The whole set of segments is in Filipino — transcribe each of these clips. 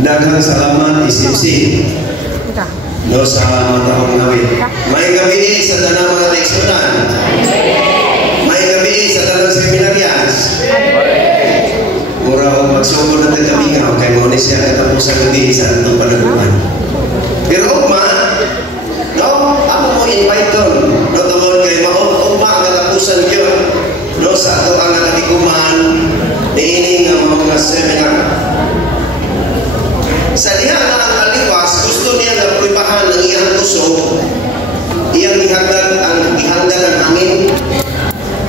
Daghang salamat isimsi no sa matahong nawit. May gabi sa tanang mga leksyonan. May gabi sa tanang seminarians. Mura o magsugod na kami nga kay mo ni siya katapusan gabi sa atong panagutan. Pero ugma, no, ako mo invite doon. No, tungod kay ugma katapusan yun. No, sa ato ang nakatikuman niining ang mga seminar. Sa diha nga ang kaliwas, gusto niya na pribahan ng iyang puso, iyang ihagdag ang hangin.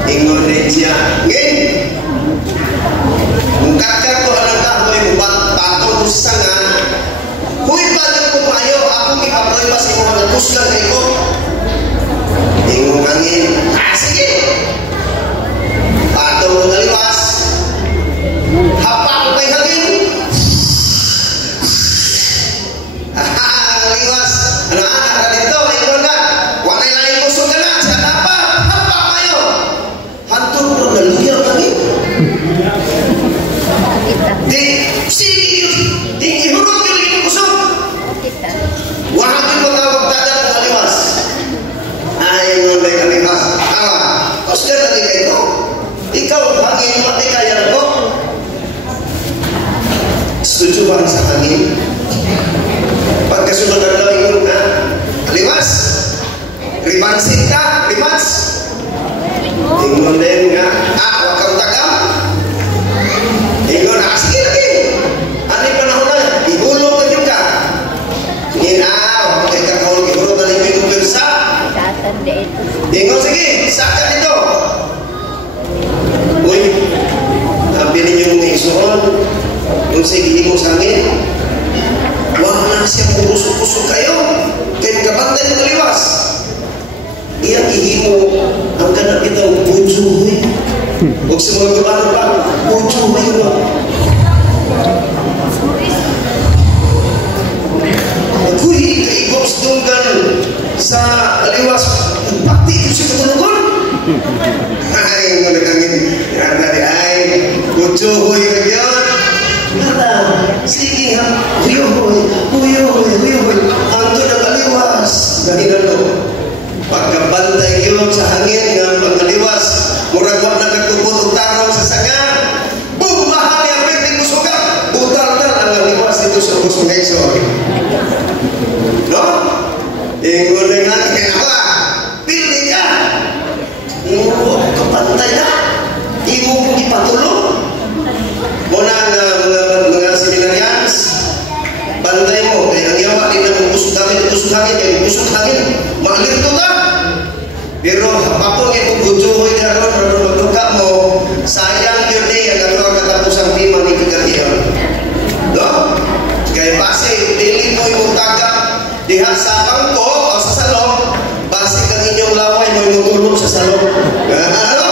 Ingon din siya, ngin! Kung kakak ko anang tahoy, patong sa nga, huy pa na ko payo, ako ipapriba sa mga natusgan na iko. Ingon hangin, sige! Patong ko kaliwas, hapak kay hangin. Liwas, anak-anak dito, ikaw na, wala lain puso ka na, siya na pa, hapa kayo. Hanto ko na luya kami. Di, sige, ihurot yung iyong puso. Wahagin mo tawag tada ng kaliwas. Ay, ngunday kaliwas. Kusga na di kayo. Ikaw, hangin mo, di kaya ko. Setuju ba sa hangin? Pagkasunod ang lawin na limas, rimansin ka, limas. Ingon din nga, wag kang tagam. Ingon na, sige lagi. Ano yung panahon na, igulong ka din ka. Wag kang kakawal, igulong ka rin yung pirsa. Ingon, sige, saka dito. Uy, sabi ninyo mong isuon, kung sige mo sa amin, wala siya puso-puso kayo. Kaya kapantay na liwas. Iyang ihimo ang kanang itang bujuhoy. Huwag sa mga gabano pa, bujuhoy mo. Agoy, kaibos dunggan sa liwas. Bakti ko siya katulungan. Ay, nagkangin. Ay, bujuhoy mo yan. Kata, sige ha, huyoy, hanto na kaliwas. Gahinan ko, pagkabantay yun sa hangin ng pagkaliwas, muragwak na nagtupot tarong sa sanga, bumahal yung pwedeng musuga, butal-tal ang kaliwas ito sa musungay sorry. No? Ingon na nga, kaya pili ka. Ingon ko, kapantay na, imo kong ipatulong. Muna mga seminarians, bantay mo, kaya ang yawa, di na pusok hangin, kaya pusok hangin, makalito ka. Pero kapag itong bujuhoy na ron, magluka mo, sayang yun ang nagawa katapos ang lima ni Pagkatiyan. No? Kaya base, dili mo yung tagap, diha sa bangko o sa salong, base kang inyong laway mo yung tulog sa salong. Ano?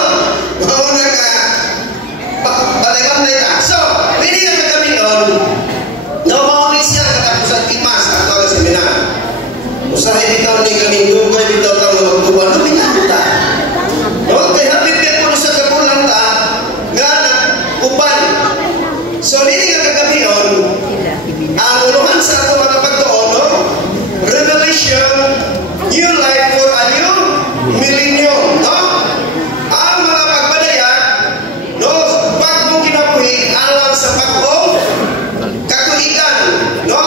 Mauna ka, patay-patay ka. So, pwede na kami doon, no, mauni siya katapusan timas at ang seminar. Usahay bitaw ni kami dugay bitaw kang magtuwa na pinata. No, kaya hapit po sa kapulan ta, nga upan. So, hindi nga kagabi yun, ang unuhan sa ato mga pagdoon, no? Revelation, new life for a new millennium, no? Ang mga pagpadaya, no, pag mong kinabuhi, alang sa pag-ong katulikan, no?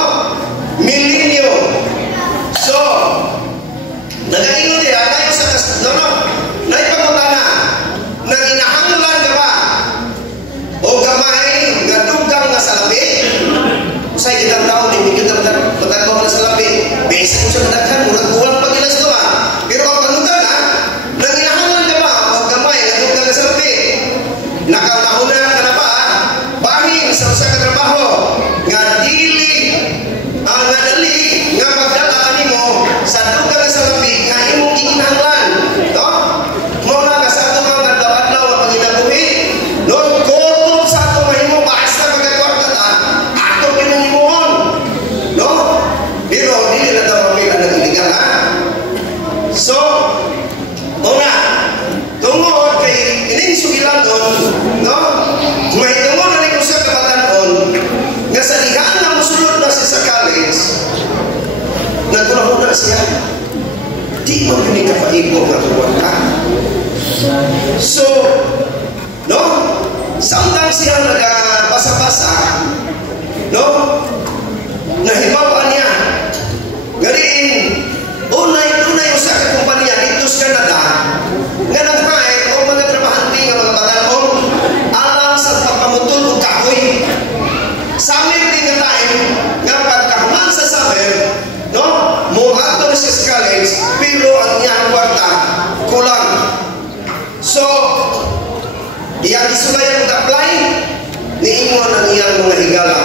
Millennium. So, nagaingon nila, tayo sa ibo nga kuwarta. So, no? Samtang siya nagabasa-basa, no? Nahibawan niya. Gariin, unay usa ka kumpanya dito sa Canada nga nagpahay o mga trabahante nga mga batalon alang sa pagpamutol o kahoy. Summer din nga time nga pagkahuman sa summer, no? Muhato na siya sa college, pero ang iyang kwarta kulang. So, iyang isulayan mag-apply, niingon ang iyang mga higala.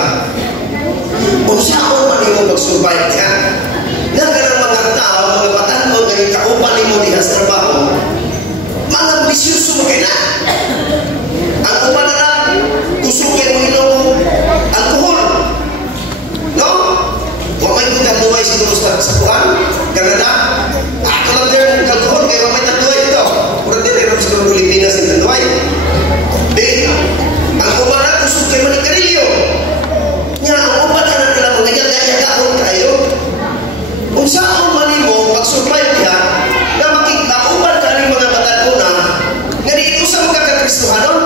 Kung siya ako man yung mag-survive niya, na ganang mga tao, mga batalon, ngayon kaupan mo diha sa trabaho, mga bisyoso kayo na. Ang upan na lang, kusukin mo inom alkohol. No? Huwag may tagduway siguro sa kuhan, Canada. Ako lang din ng alkohol, kaya huwag may tagduway ito. Pura din, meron siguro Pilipinas ng tagduway. Di, ang upan na, kusukin mo ni Carillo. Nga, ang upan na nila mga yaga-yagaon kayo. Kung saan man mo, pag-survive niya, na makikaupan ka ng mga batalon na, nga dito sa mga kakristuhanon,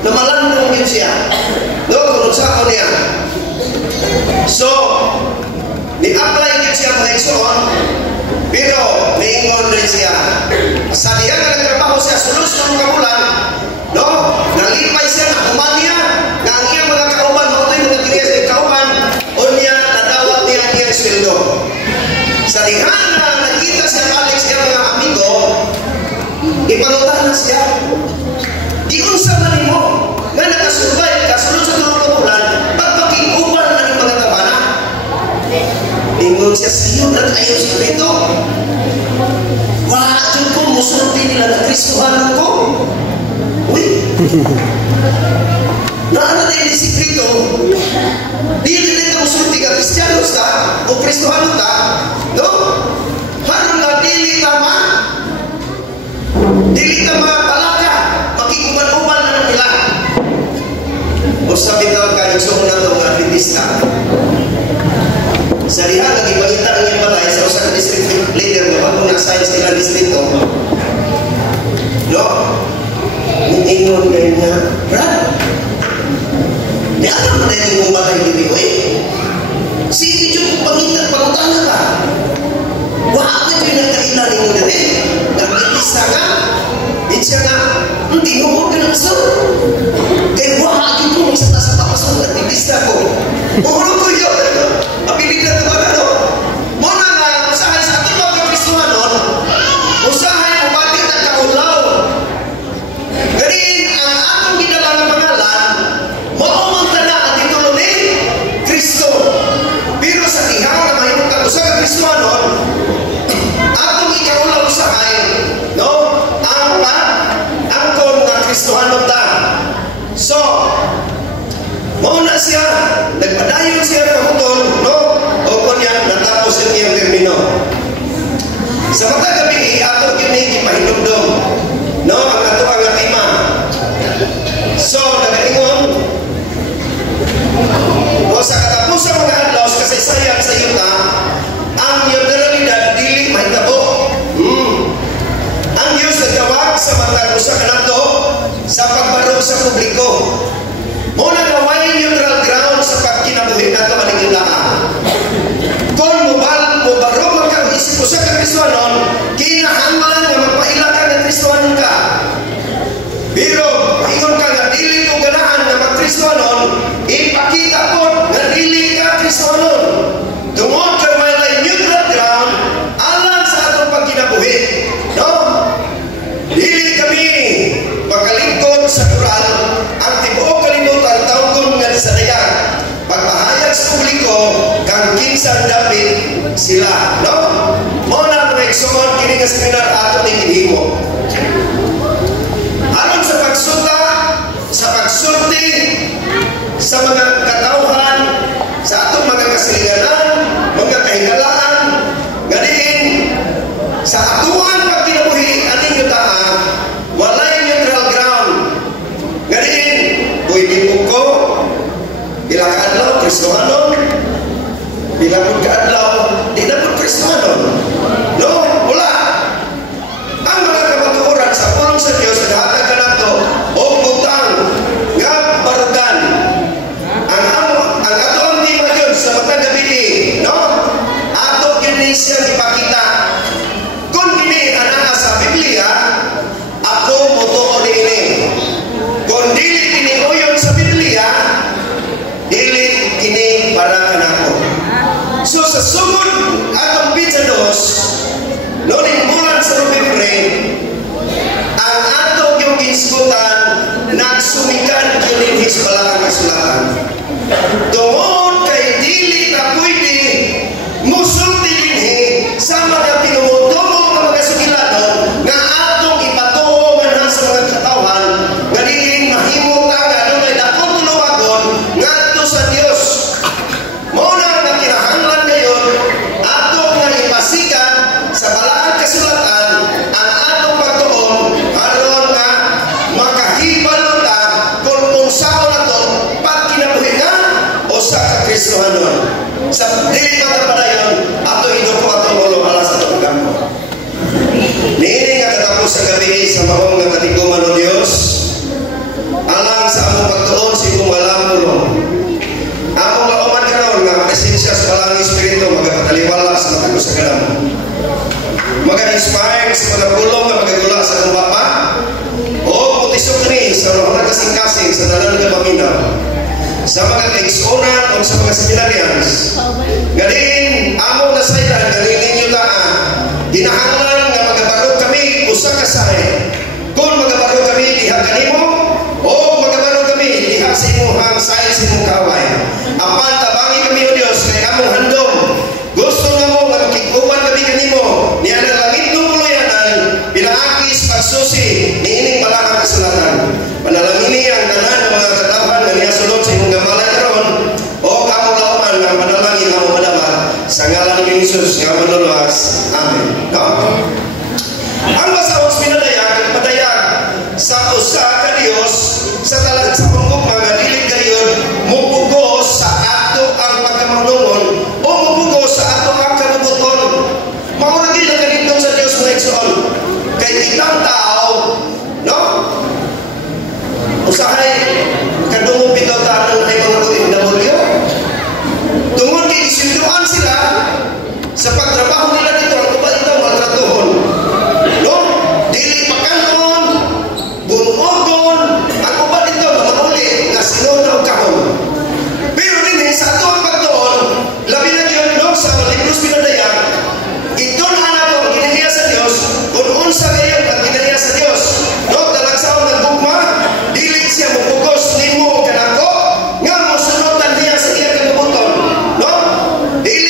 na malandong din siya. No, kung saan niya. So, ni-apply din siya mga igsoon, pero niingon rin siya. Sa diya na nagtrabaho siya, sulos ng mga bulan, no, nalipay siya na kuman niya, na ang iyang mga kauban, mautay mga kiriya sa kauban, o niya, nadawat niya ang iyang sweldo. Sa diha na nakita siya balik siya mga amigo, ipanutan na siya. Di unsa man mo, nga nakasurvive ka, sulod sa tulong bulan, pagpakikupan na ng mga tabana. Ingon siya sa iyo, nag-ayaw siya rito. Waadyon ko, musulti nila na Kristohanan ko. Uy! Naano na yung sikrito, dili nito musulti ka, Kristiyanos ka, o Kristohanan ka, no? Haron nga, dili tama. Dili tama palaka, makikuman-uman na nila. O sabi daw ka, igsoon na ito mga Adventista. Sa diha, nag-ipagita ang iyong balay sa usang district leader na bago na-assign sa ilang distrito. No? Ingon kayo nga, Brad, di alam na rin yung balay dito, eh. Sige, yung pangutana ka. Wala ka yung nagkailan mo na rin. Nag-ipisa ka. Itsa nga, hindi mo ka ng gusto. Kaya wala ka yung isa sa tapasong nag-ipisa ko. Uhulog ko yun. Mabilig na ito ano. Muna nga, usahay sa ating mga Kristohanon, usahay mo pati na kaulaw. Ganin, ang atong ginala ng pangalan, maumanta na at itulo ni Kristo. Pero sa tihang na mayroon ka usahay ng Kristohanon, atong ikaulaw usahay, no? Ang kon na Kristohanon ta. So, mauna siya, nagpadayon siya pagutol, no? O kunya, natapos yung iyang termino. Sa mga gabi, ato kinig ipahinumdum, no? Ang ato ang atima. So, nagaingon, o sa katapusan mga adlaw, kasi sayang sa yuta, ang neutralidad dili mahitabo. Ang Diyos nagtawag sa matag usa kanato sa pagbarog sa publiko. Muna gaway neutral ground sa pagkinabuhi nato maning ilaha. Kung mubaro magkaisip usa ka Kristohanon, kinahanglan nga magpaila ka ng Kristohanon ka. Pero ingon ka nga dili ko ganahan nga mag-Kristohanon, ipakita ko nga dili ka Kristohanon. Tungod ka may neutral ground alang sa atong pagkinabuhi. No? Dili kami pagkalingkod sa kural ang tibuok kalimutan taon nga sa dayan. Pagpahayag sa publiko kang kinsan dapit sila. No? Muna ang nagsumon kini nga seminar ato ni Himo. Aron sa pagsuta, sa pagsulti, sa mga katawhan, sa atong mga kasilinganan, mga kahigalaan, ganiin, sa atuan pagkinabuhi, aning yutaan, walay neutral ground. Ganiin, pwede po ko, bilang kaadlaw, Kristohanon, bilang kaadlaw, di na po Kristohanon. No, wala. sa sugod atong Pizzados, noong bulan sa Nobyembre, ang atong yung ginsgutan nagsumikad yun sa balang kasulatan. Doon kay dili na pwede musulti din sa mga tinumutumo ng mga sugilanon na atong ipatuo man sa mga katawan nga din mahimo nga doon ay dakong tuluwagon ngadto sa Dios. Muna nga kinahanglan ngayon atong nga ipasikan sa balang kasulatan ang atong pagtuon aron nga makahibalo ta kung unsaon nato pag kinabuhi na o sa Kristohanon. Sa dili matapadayon ato inuko atong ulo alas sa paggampo. Niini nga katapos sa gabi sa maong nga katiguman o Dios, alang sa among pagtuon si kung walang mulong. Among lauman karon nga presensya sa balang Espiritu magapataliwala sa matagos sa galam. Mag-inspire sa mga pulong nga magagula sa akong Bapa o putisok ni sa roh na kasing-kasing sa dalan nga paminaw. Sa mga kaigsunan o sa mga seminarians. Galing, among nasaydan, galing ninyo taan. Hinahanglan nga magabarog kami usa kasay. Kung magabarog kami diha kanimo o magabarog kami diha sa imuhang sayo sa imong kaway. Apan tabangi kami o Dios kay among handom. Gusto nga mo nga makikuman kami kanimo niya ng langit ng kuluyanan pinaakis pagsusi niining balang kasulatan. Panalangini ang tanan ng mga katawhan nga niya sulod sa imong gamalay karon o kamong lauman nga panalangin among madama sa ngalan ni Jesus nga manuluwas. Amen. No? Ang basahon sa pinadayag padayag sa usa ka Dios sa talag sa pangkupma nga dili kayon mupugos sa ato ang pagkamanungon o mupugos sa ato ang kabubuton. Mao ra gid ang kanindot sa Dios nga igsoon. Kay kitang tao, no? Usahay kadungog bitaw tanong ay mga OFW. Tungod kay isinduan sila sa pagtrabaho nila dito ang uban ito maltratuhon. No? Dili pakanon, bunugon, ang uban ito mamuli nga sinuna og kahon. Pero din sa ato ang pagtuon, labi na gyud no sa libros pinadayag, idon ana to ang ginahariya sa Dios, kung unsa kayo ang ginahariya sa Dios. No, talagsaon ng gugma, dili siya mupugos nimo kanako nga mosunotan niya sa iya kabubuton. No? Dili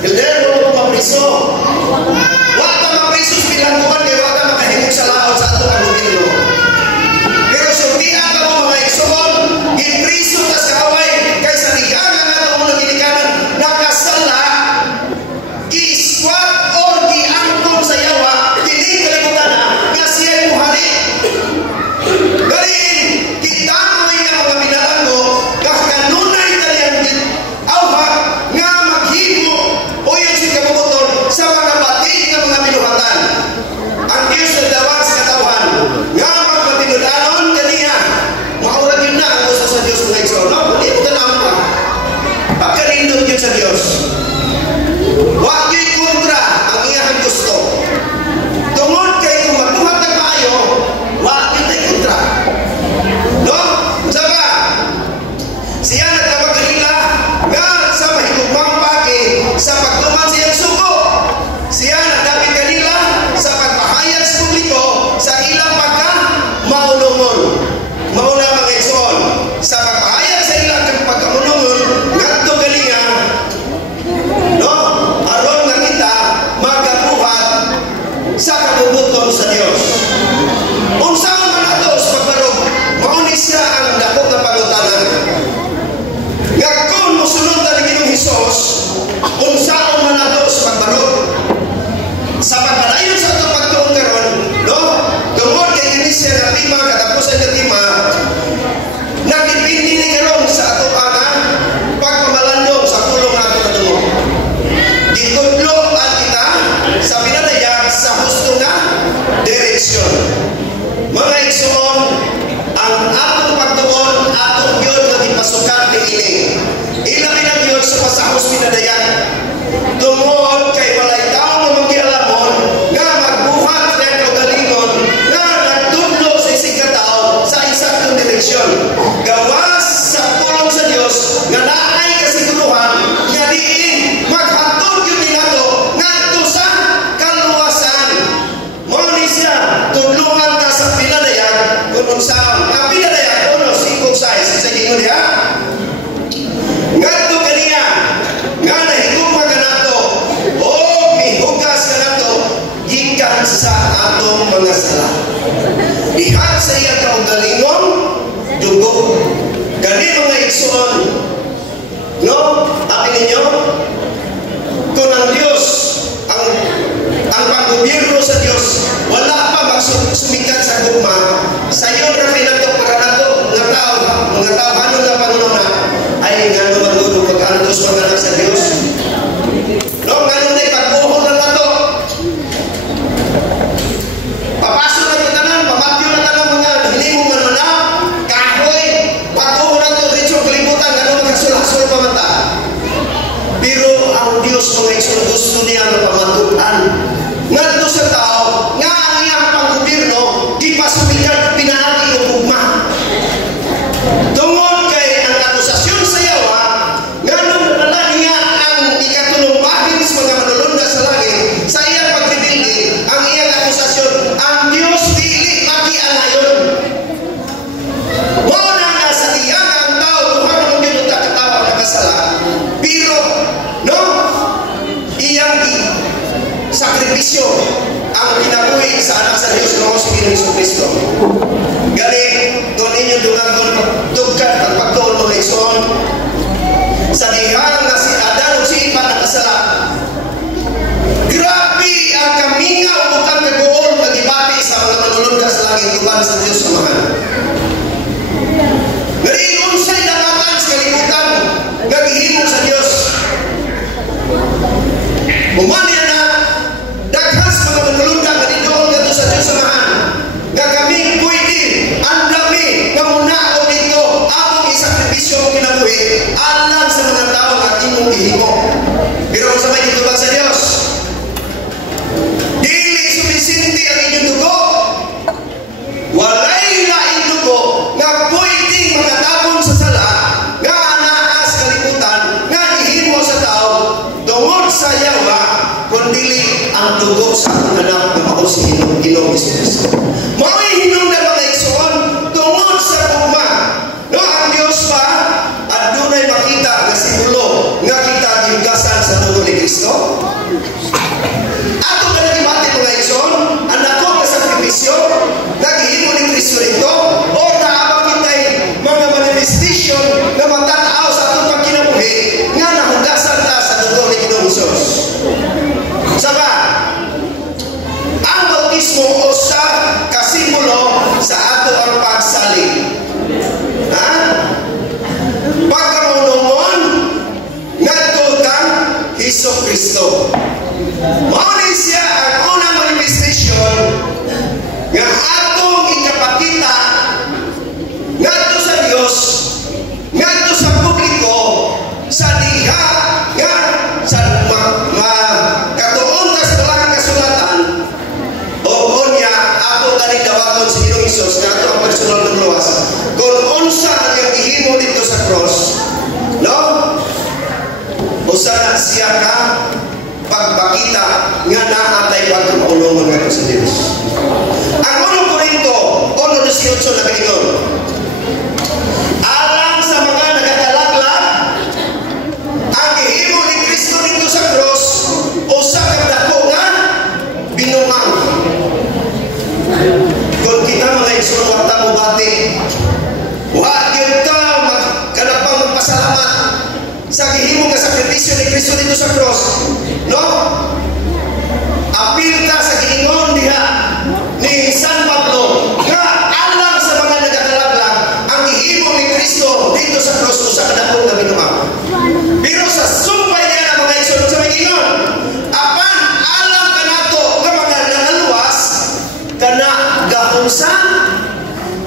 Kailangan mo mapriso. Wag ka mapriso sa bilangguan kaya wag ka makahimog sa laot sa atong gobyerno. Pero sultian ka mo mga igsoon, gipriso ka sa kaway kaysa ligangan nga ito mong ginikanan nakasala, iswat or giangkon sa yawa, kining kalimutan na nga siya'y muhari. Galing, kita mo yung mga pinalanggo, kakanunay talyan awhak nga maghimo o yung sikabubuton sa mga batik ng mga binuhatan. Ang Diyos na dawag sa katawan nga magpatinudanon kaniya. Maurag yun na ang gusto sa Diyos mga igsoon. No? Hindi mo tanawin pa. Pagkalindot yun sa Diyos. Huwag yun kontra ang iyang gusto. Tungod kay kung magbuhat ng maayo, huwag yun tayo kontra. No? Saka, siya nagtawag kanila nga sa mahigugmang pagi sa pagtuman siyang suko. Siya nagdapit kanila sa pagpahayag sa publiko sa ilang pagka-maulungon. Mauna mga igsoon, sa pagpahayag sa ilang pagka-maulungon, ngadto galinga, no? Aron nga kita magabuhat sa kabubuton sa Dios. Unsaon man ato sa pagbarog, mauni siya ang dakop na pangutanan. Nga kung musunod na Ginoong Hesus, unsaon man ato sa pagbarog. Sa pagpadayon sa itong pagtuon karon, no? Tungod kay inisya na lima, katapusan na lima, nagdipindi ni karon sa ato ana pagpamalandong sa pulong nato na dungo. Gitudlo at kita sa pinadayag sa husto nga direksyon. Mga igsoon, ang atong pagtuon, atong yun na ipasukan ni ini. Ilabi ng yun sa pasahos pinadayag. Tungod kay walay tao na magkialamon nga magbuhat ng kaugalingon nga nagtudlo sa isang katao sa isang direksyon. Gawas sa pulong sa Diyos nga naay kasiguruhan nga diin maghatod yun ninato ngadto sa kaluwasan. Muna siya, tudlungan ka sa pinadayag kung unsaon. Ang pinadayag, uno, 5 size. Sa gingon niya, ngadto kaniya nga nahigugma ka nato o mihugas ka nato gikan sa atong mga sala. Dihat sa iya kaugalingon dugo. Gani mga igsoon, no? Amin ninyo, kung ang Diyos, ang panggobyerno sa Diyos, wala pa magsumikat sa gugma, sa iyo na pinatok para nato, mga tao, anong na panununa, ay nga naman gulo pag-antos mga sa Diyos. No, nga nung pagbuhon na nato, papasok na ito tanan, pamatyo na tanan mga hinimong manana, kahoy, pagbuhon na ito, dito kalimutan, gano'n magkasul-hasul pamata. Pero ang Diyos mga igsoon, gusto niya na pamatuan. Nga ito sa tao, nga ang iyang panggobyerno, di pa sumikat pinaagi o gugma. Tungod kay ang akusasyon sa yawa, nga nung niya ang ikatulumbahin sa mga manulunda sa langit, sa iyang pagpipildi, ang iyang akusasyon, ang Diyos dili makialayon. Muna nga sa iyang ang tao, kung ano yung katawa na kasala, pero, no, iyang sakripisyo ang pinabuhi sa anak sa Diyos ng si Ginoong Kristo. Galing, doon inyong dungagon pagtugkan, pagpagtuon mo leksyon, sa dihang na si Adan o si Ipa nakasala. Grabe ang kaminga o bukang kagoon na dibati sa mga manulunda sa langit tuban sa Diyos sa mga. Galing, unsay nakatan sa kalimutan, naghihimong sa Diyos. Bumanya na, daghas mga manulunda nga didoon nga sa Diyos samahan. Nga kami pwede, ang dami nga muna o dito, among isakripisyo mong kinabuhi, alam sa mga tao at imong ihimo. Pero kung sabay dito ba sa Diyos, dili sumisinti ang inyong dugo, walay laing dugo, nga pwedeng makatabon sa sala, nga anaas kalimutan, nga ihimo sa tao, tungod sa yawa, kundili ang dugo sa anak na ako si Ginoong Hesus. Mao'y hinungdan mga igsoon tungod sa gugma. No, ang Diyos pa at dunay makita nga simbolo nga kita gihugasan sa dugo ni Kristo. Kristo? Ato ka nagibati mga igsoon, ang ako nga sakripisyo, naghihimo ni Kristo nito, o naabang kita'y mga manifestation na matanaw sa atong pagkinabuhi nga nahugasan na sa dugo ni Ginoong Hesus. Saba, ang bautismo o sa kasimbolo sa ato ang pagsalig. Ha? Pagkamunungon ngadto kang Hesus Kristo. Mao ni siya ang unang manifestation nga atong ikapakita ngadto sa Dios, ngadto sa publiko, sa diha nga sa katuon sa talang kasulatan o unya ato ganing dawaton si Ginoong Hesus nga ato ang personal ng luwas kung unsa ang gihimo dito sa cross, no? Usa na siya ka pagpakita nga naatay pagkaulungan nga sa Dios. Ang unang Korinto 1:18 na kaingon, alang sa mga nagakalaglag ang gihimo ni Kristo dito sa cross usa ka dako nga binumang. Kung kita mga igsoon wa ta mobati, wa gyud ka kanapang magpasalamat sa gihimo nga sakripisyo ni Kristo dito sa cross, no? Apil ka sa giingon diha ni San Pablo nga alang sa mga nagakalaglag ang gihimo ni Kristo dito sa cross usa ka dako nga binumang. Pero sa sumpay niya na mga igsoon sa mag-ingon, apan alam ka nato nga mga nangaluwas kana gahom sa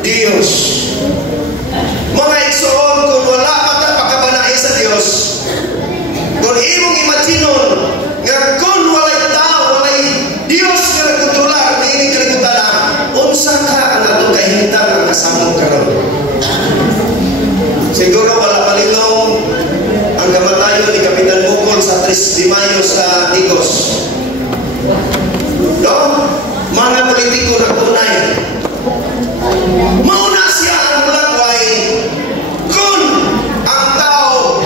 Dios. Mga igsoon, kung wala pa ka pagkabanahe sa Dios, kung imong imaginon nga kung walay tao, walay Dios nga nagkontrolar na ining kalibutan na, unsa ka ang atong kahimitan ang kasamong karon. Siguro wala malinaw ang kamatayon ni Kapitan Bukol sa 3 de Mayo sa Igos. No? Mga politiko na tunay. Mauna siya ang mulagway kung ang tao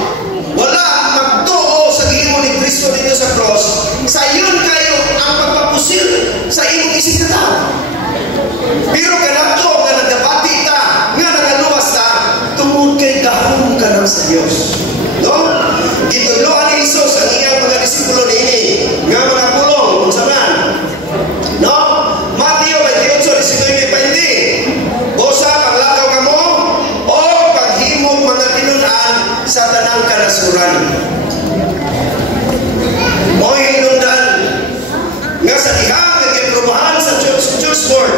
wala magtuo sa gihimo ni Kristo dito sa cross, sa iyon kayo ang pagpapusil sa imong isig na tao. Pero kanato nga nagdabati ta, nga nagaluwas ta, tungod kay gahom ka na sa Dios. No? Gitudloan ni Hesus ang iyang mga disipulo niini nga mga pulong unsa man. No? Mateo 28:19-20. Bosa paglakaw kamo o paghimog mga tinun-an sa tanang kanasuran. Mo'y hinungdan nga sa diha nga giprubahan sa Church Board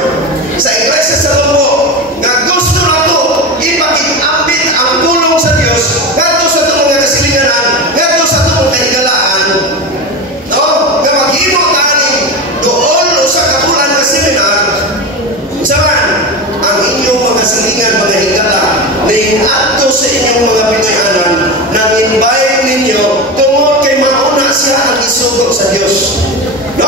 sa Iglesia sa Lombo nga gusto nato ipakit-ambit ang pulong sa Dios ngadto sa atong mga kasilinganan, ngadto sa atong kahigalaan, no? Nga maghimo tani doon usa ka bulan nga seminar saman ang inyong mga silingan, mga higala na inadto sa inyong mga Pinoyanan nang invite ninyo tungod kay mauna siya ang isugo sa Dios. No?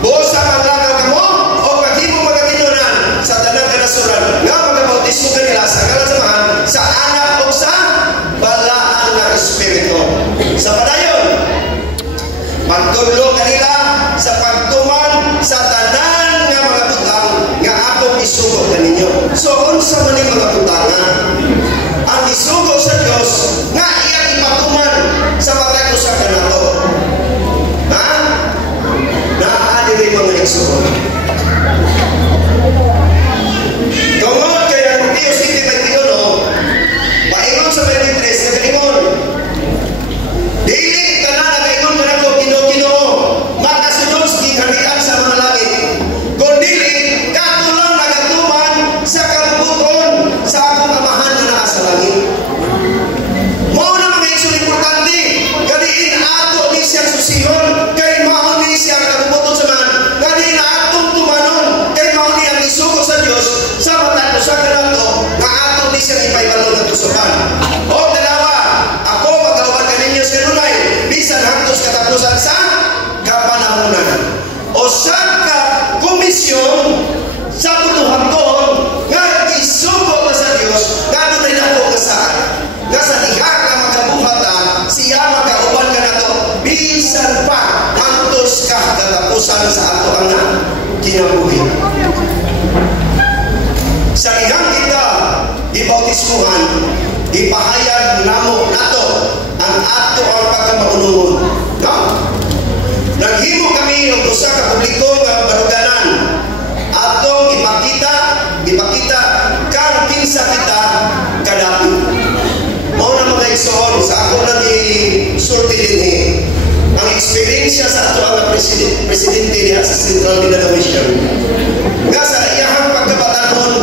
Bosa maglakaw kamo o paghimo mga tinunan sa tanang kanasuran nga magabautismo kanila sa ngalan samahan sa anak o sa balaan na espiritu. Sa padayon, magtudlo kanila sa pagtuman sa tanan nga mga butang nga akong isugo kaninyo. So, unsa man yung mga butangan? Ang isugo sa Dios nga iyang ipatuman sa matay ko sa kanato. Ha? Naaadili mga isugo. Tungod kay ang Mateo 7:21, paingon sa 23 na kaingon, dili ka na nakaingon ka na ito, Ginoo, makasunod sa gingharian sa mga langit. Kung dili, katulang nagatuman sa kabubuton sa akong amahan na nasa langit. Mao na mga igsoon importante, gadiin ato ni siyang susihon, kay mao ni siyang kabubuton sa man, gadiin atong tumanon, kay mao ni ang isugo sa Dios sa mata ko sa kanato, nga ato ni siyang ipaibalon ng tusukan. O dalawa, ako magkawan kaninyo sa lunay, bisan hangtod katapusan sa kapanahonan. O sa komisyon sa butuhanton nga isugo na sa Dios nga dunay nako kasaan nga sa diha ka magabuhata siya magkauban ka nato bisan pa antos ka katapusan sa ato ang kinabuhi. Sa iyang kita ibautismuhan, ipahayag namo nato ang ato ang pagkamaunungon. No? Naghimo kami ng usa ka publiko nga baruganan. Atong ipakita kang kinsa kita kadapi. Mao na mga igsoon sa ako nang isulti dinhi. Ang eksperyensya sa ato ang presidente diha sa Central Mindanao Mission. Nga sa iyang pagkabatanon,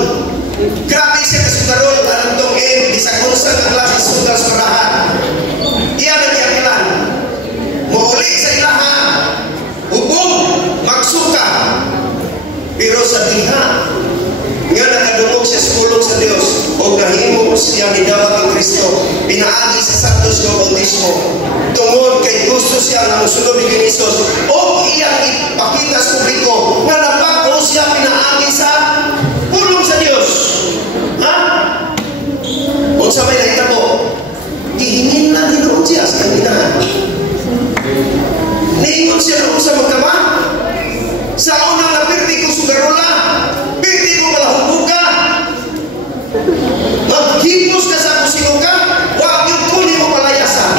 grabe siya kasugarol anong tong bisag unsa nga klase sugal sa rahat. Iya na niya muuli sa ilaha, hubog, magsuka. Pero sa diha, nga nakadungog siya sa pulong sa Dios o nahimo siya ni dawat ng Kristo, pinaagi sa santos ng bautismo. Tungod kay gusto siya ng musulod ni Kristo o iyang ipakita sa publiko nga napako siya pinaagi sa pulong sa Dios. Ha? Kung sa may nakita mo, ihingin lang hinoon siya sa kaninahan. Niingon siya noon sa magkama. Sa unang napirti ko sugarola, pirti ko malahubog ka. Maghipos ka sa kusino ka, huwag yung kuni mo palayasan.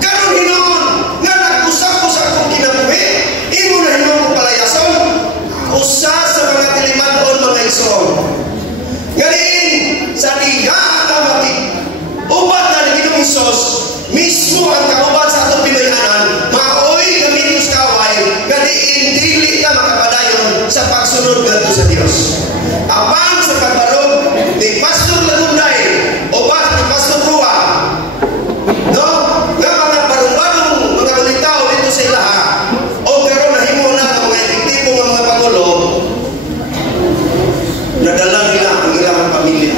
Karon hinoon, nga nag-usap ko sa akong kinabuhi, imo na hinoon mo palayasan. Usa sa mga tilimanon mga igsoon. Ngayon, sa diha na ubat na ni Ginoong Hesus, mismo ang kauban sa atong Pinoyanan, maoy kami sa kaway, nga dili ka makapadayon sa pagsunod ngadto sa Dios. Apang sa pagbarog ni Pastor Lagunday o ni Pastor Rua, no? Nga mga barong-barong mga balitaw dito sa ilaha, o karon nahimo na ang mga epektibo ng mga pangulo, nadala nila ang ilang pamilya.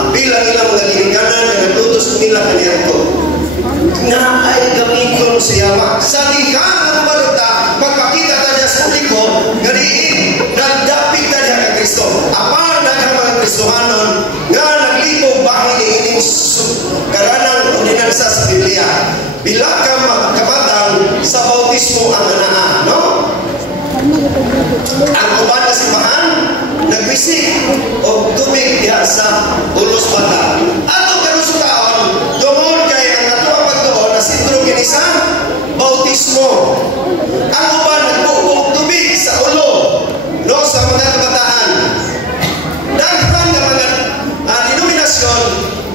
Apil ang ilang mga ginikanan na natutos nila kaniyarto. Na ay gamiton siya sa ligang ng baruta, magpakita tayo sa publiko, gariin, nagdapit tayo kay Kristo. Apang daghang mga Kristohanon nga naglibog bahay ni ining karanang ordinansa sa Biblia. Bila ka kamatang sa bautismo ang anaa, no? Ang uban na simbahan, nagbisik o tubig diha sa ulos bata. Ato karon sa taon, tungod kay ang ato ang pagtuon na sentro kini sa bautismo. Ang uban nagbubog tubig sa ulo, no, sa mga kabataan. Daghang nga mga denominasyon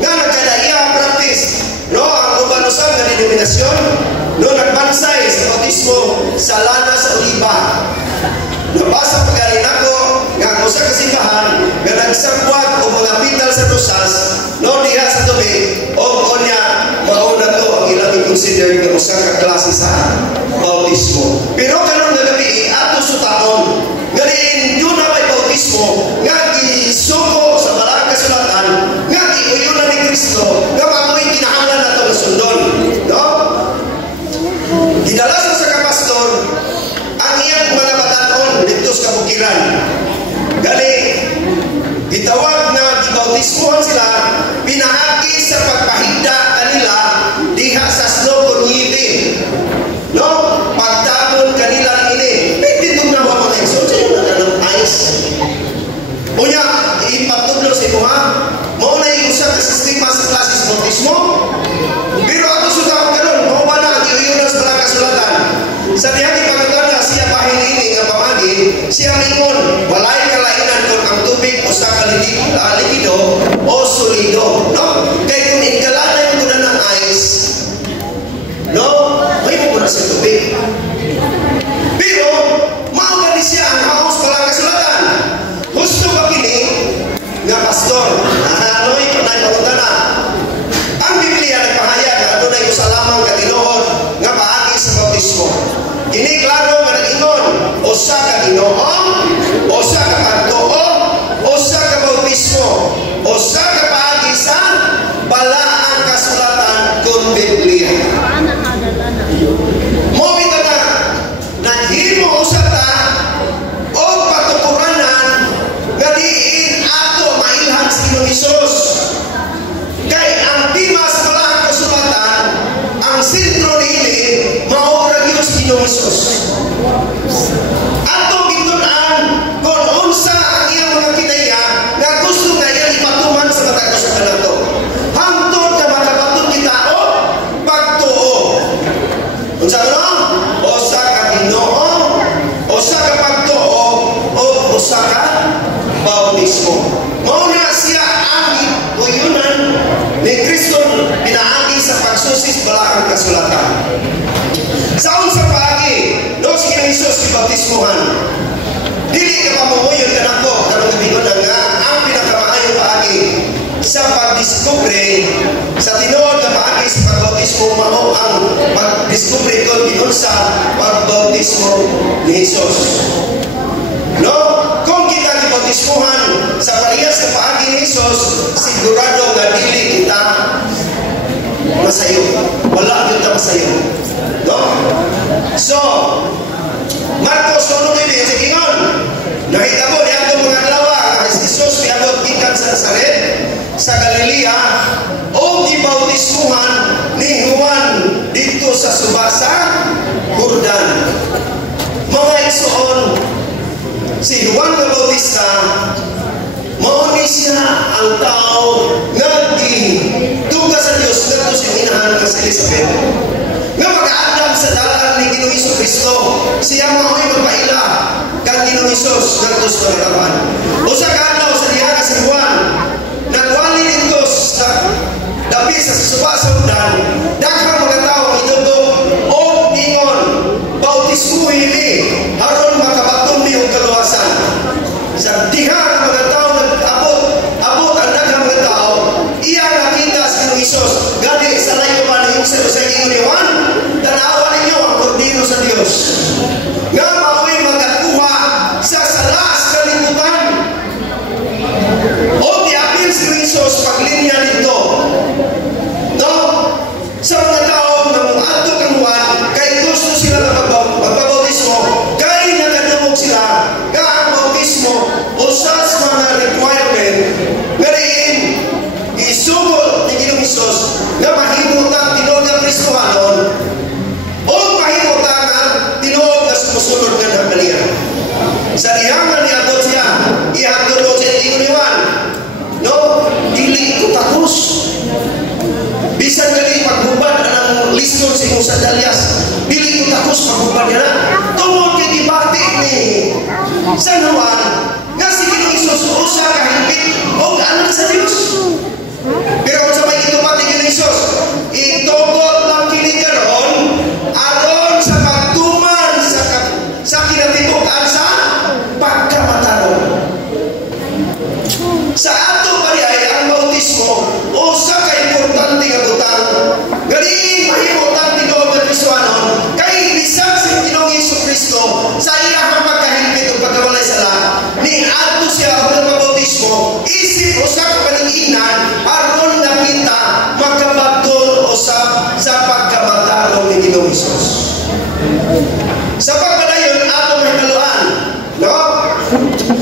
nga nagkadaya practice, no, ang uban usab nga denominasyon, no, nagbansay sa bautismo sa lana sa oliba. Nabasa pag-alin ako nga ako sa kasimbahan nga nagsagwat o mga pital sa dosas no diha sa tubig o konya mauna to ang ilang i-consider nga usa ka klase sa bautismo. Pero karon nga gabi ato sa taon nga rin yun na may bautismo nga gisuko sa Barang Kasulatan nga giuyunan ni Kristo nga mamoy kinahanglan nato nga sundon, no? Gidala sa kapastor ang iyang mga batanon dito sa kabukiran. Gali, gitawag na gibautismohan sila, pinaagi sa pagpahigda kanila diha sa Slow Conyibi. No? Pagtabon kanila ini. Pwede itong nawa mo na yung so, sa'yo na ng ice. Unya, ipatublo sa ito ha. Mauna yung usap na sistema sa klases bautismo. Pero ato sa tao karon, mauba na ang iuyunan sa Barang Kasulatan. Sa dihang ipagkatuan na siya bahin ini nga pamagi, siya mingon, walay kalainan kung ang tubig o sa likido o solido. No? Kaya kung inkalala yung muna ng ice, no? May muna sa tubig. Pero, maungan siya ang haos Barang Kasulatan. Gusto ba kini nga pastor, ano'y panay pangunta na. Ang Biblia nagpahayag na ano na yung salamang katinoon nga paagi sa bautismo. Kini klaro nga nag-ingon, o sa ka-Ginoo, o sa ka-pagtuo, o sa ka-bautismo, o sa ka-paagi sa balaang kasulatan kung Biblia. Mo ito na, naghimo usa ta o patukuranan nga diin ato mailhan sa Ginoong Hesus. Kay ang timas balaang kasulatan, ang sentro nili, mao ra gyud Ginoong Hesus. Ato gitunan kung unsa ang iyang mga kinaya nga gusto nga iyang ipatuman sa mga taga sa kanato. Hangtod na makabaton kita o pagtuo. Unsa no? Usa ka Ginoo, usa ka pagtuo, o usa ka bautismo. Mao na siya ang uyunan ni Kristo pinaagi sa pagsusis balaang kasulatan. Saon sa paagi, no si Ginoong Hesus ibautismohan. Dili ka mamuhuyon ka nako karong gabi nga ang pinakamaayong paagi sa pagdiskubre sa tinuod na paagi sa pagbautismo mao ang pagdiskubre kon giunsa pagbautismo ni Hesus. No, kung kita gibautismohan sa parehas sa paagi ni Hesus, sigurado nga dili kita masayo. Wala kita masayo. No? So, Marcos 1:9 sa gingon. Nahitabo niya ang mga dalawa nga si Jesus miabot gikan sa Nazaret sa Galilea o gibautismuhan ni Juan dito sa Subasa, Jordan. Mga igsoon, si Juan nga Bautista mao ni siya ang tao nga gituga sa Dios ngadto sa inahan nga si Elizabeth. Nga mag-aadam sa dalan ni Ginoong Jesucristo, siya mao'y magpaila kang Ginoong Hesus ngadto sa kalaban. Usa ka adlaw sa diha si Juan nagwali dito sa dapi sa Subasa, Jordan. Daghang mga tawo idugog o ingon bautismuhin ni aron makabaton ni og kaluwasan. Sa diha ang mga tao nag-abot ang daghang mga tao iya nakita sa Ginoong Hesus gani sa layo man yung sa ingon ni Juan tanawa ninyo ang kordero sa Dios nga mao'y magakuha sa salas kalibutan o diapil si Hesus paglinya nito. No, sa mga tao na muadto kang Juan kay gusto sila na magbautismo kay nagadumog sila nga ang bautismo usas mga requirement nga rin isugod ni Ginoong Hesus nga mahimutang tinuod nga Kristohanon o mahimutang nga tinuod nga sumusunod nga nagkaniya. Sa dihangan ni abot siya ihagod mo sa ingon ni Juan, no, dili ko takos bisan gali maghubad ang liston si Musa Dalias, dili ko takos maghubad na tungod kay gibati ni San Juan nga si Ginoong Hesus usa ka higit og anak sa Dios. Pero kung sa may itupat ni Ginoong Hesus, itugot lang kini karon aron sa pagtuman sa kinatibuk-an sa pagkamataron. Sa ato pariyay ang bautismo usa ka importante nga butang gali mahimutang tinuod nga Kristohanon kay bisan sa Ginoong Jesucristo sa iyang pagkahilpit ug pagkawalay sala ni adto siya og bautismo isip usa ka paninginan aron na kita magkabagton usab sa pagkamataron ni Ginoong Hesus. Sa pagpadayon ato mahikaluan, no?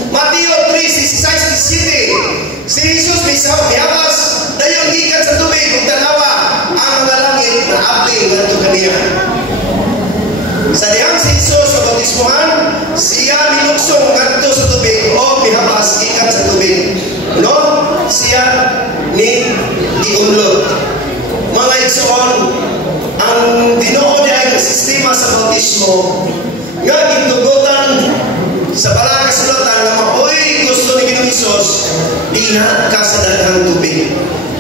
Mateo 3:16-17 si Jesus mihabas dayon gikan sa tubig ug tanawa ang mga langit na abli ngadto kaniya. Sa dihang si Jesus sa bautismohan, siya miluksong ngadto sa tubig o mihabas gikan sa tubig. No? Siya ni giunlot. Mga igsoon, ang tinuod ay sistema sa bautismo nga gitugutan sa balang kasulatan nga maoy gusto ni Ginoong Hesus diha ka sa daghang tubig.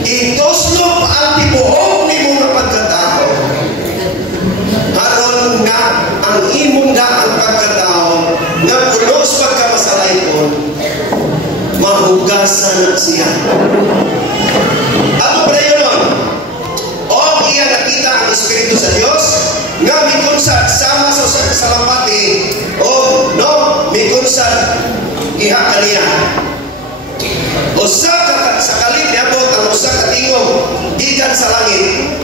Ituslop ang tibuok ni mong pagkatao aron nga ang imong daang pagkatao nga pulos pagkamasalaypon mahugasan siya. Ato pala yun o iya nakita ang Espiritu sa Dios nga mikunsad sama sa usa ka salampati o no mikunsad iha kaniya. Usa ka sa kalit niabot ang usa ka tingog gikan sa langit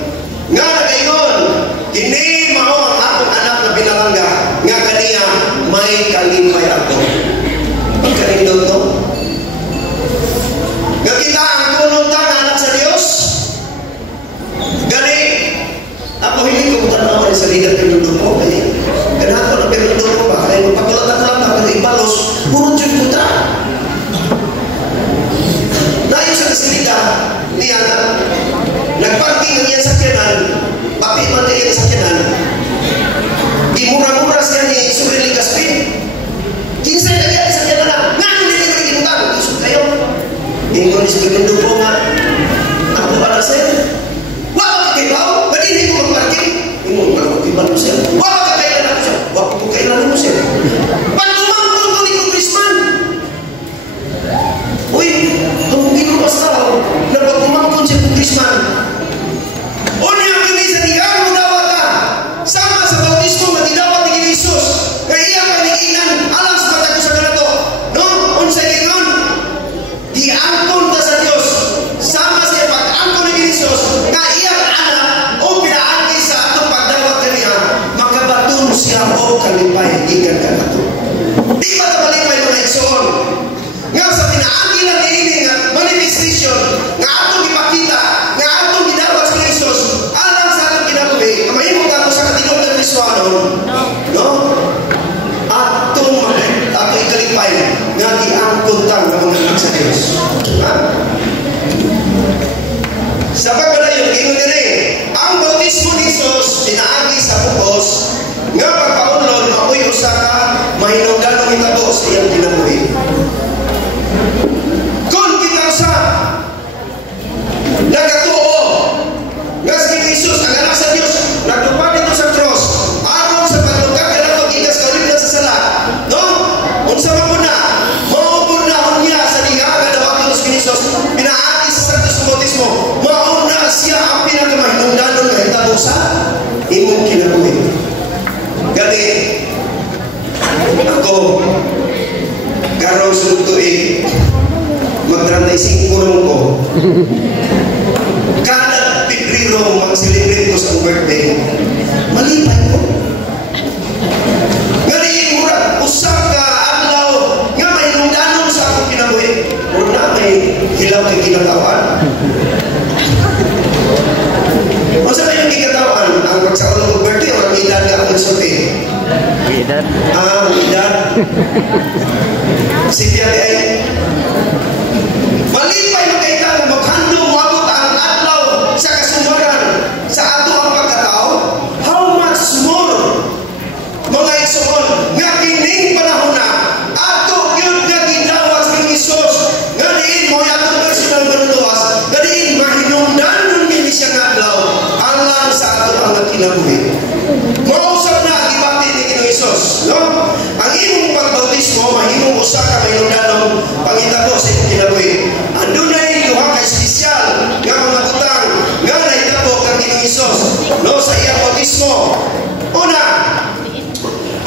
nga nagaingon kini mao ang akong anak na binalangga nga kaniya may kalipay ako. Pagkalindot to nga kita ang tununtan anak sa Dios gani ako hindi ko tanawan sa ligat ng dugo kaya siya o kalipay gikan kanato. Di ba ta malipay mga igsoon? Nga sa pinaagi lang niini nga manifestation nga atong ipakita, nga atong gidawat sa Hesus, alang sa atong ginabuhi, mahimong ako sa katigong ng Kristohanon, no? Atong ikalipay nga giangkon tang nga mga sa Dios. Ha? Sa pagpadayon, gingon diri, ang bautismo ni Jesus pinaagi sa pupos nga pagpaunlod maoy usa ka mahinungdanong hitabo sa iyang kinabuhi. Kung kita sa nagatuo nga si Jesus ang anak sa Dios nagtupad dito sa cross aron sa pagtugkad kanato gikas kaulinan sa sala, no? Unsa man muna maupod na niya sa diha nga dawaton si Jesus pinaagi sa Santo Bautismo, mauna siya ang pinakamahinungdanon nga hitabo sa imong kinabuhi. Gani ako karong sunod tuig mag-35 ko kada Pebrero mag-celebrate ko sa birthday, malipay ko. Gani murag usap ka adlaw nga mahinungdanon sa akong kinabuhi, muna may hilaw kay kinatawan. O sa yung kikatawan, ang pagsaon ng birthday o ang edad nga akong sulti? Edad. Edad. Si Piati ay malipay magkaita na maghandong mabot ang adlaw sa kasumbaran sa ato ang pagkatao. How much more mga igsoon nga kining panahon na ato yun nga ginawas ng Isus nga diin mo atong personal manutuwas nga diin mahinungdanon kini siya nga adlaw alang sa ato ang kinabuhi. Mausap na gibati ni Ginoong Isus, no? Ang imong pagbautismo mahimong usa ka mahinungdanong pangitabo sa imong kinabuhi. Adunay duha ka espesyal nga mga butang nga nahitabo kang Ginoong Isus, no, sa iyang bautismo. Una,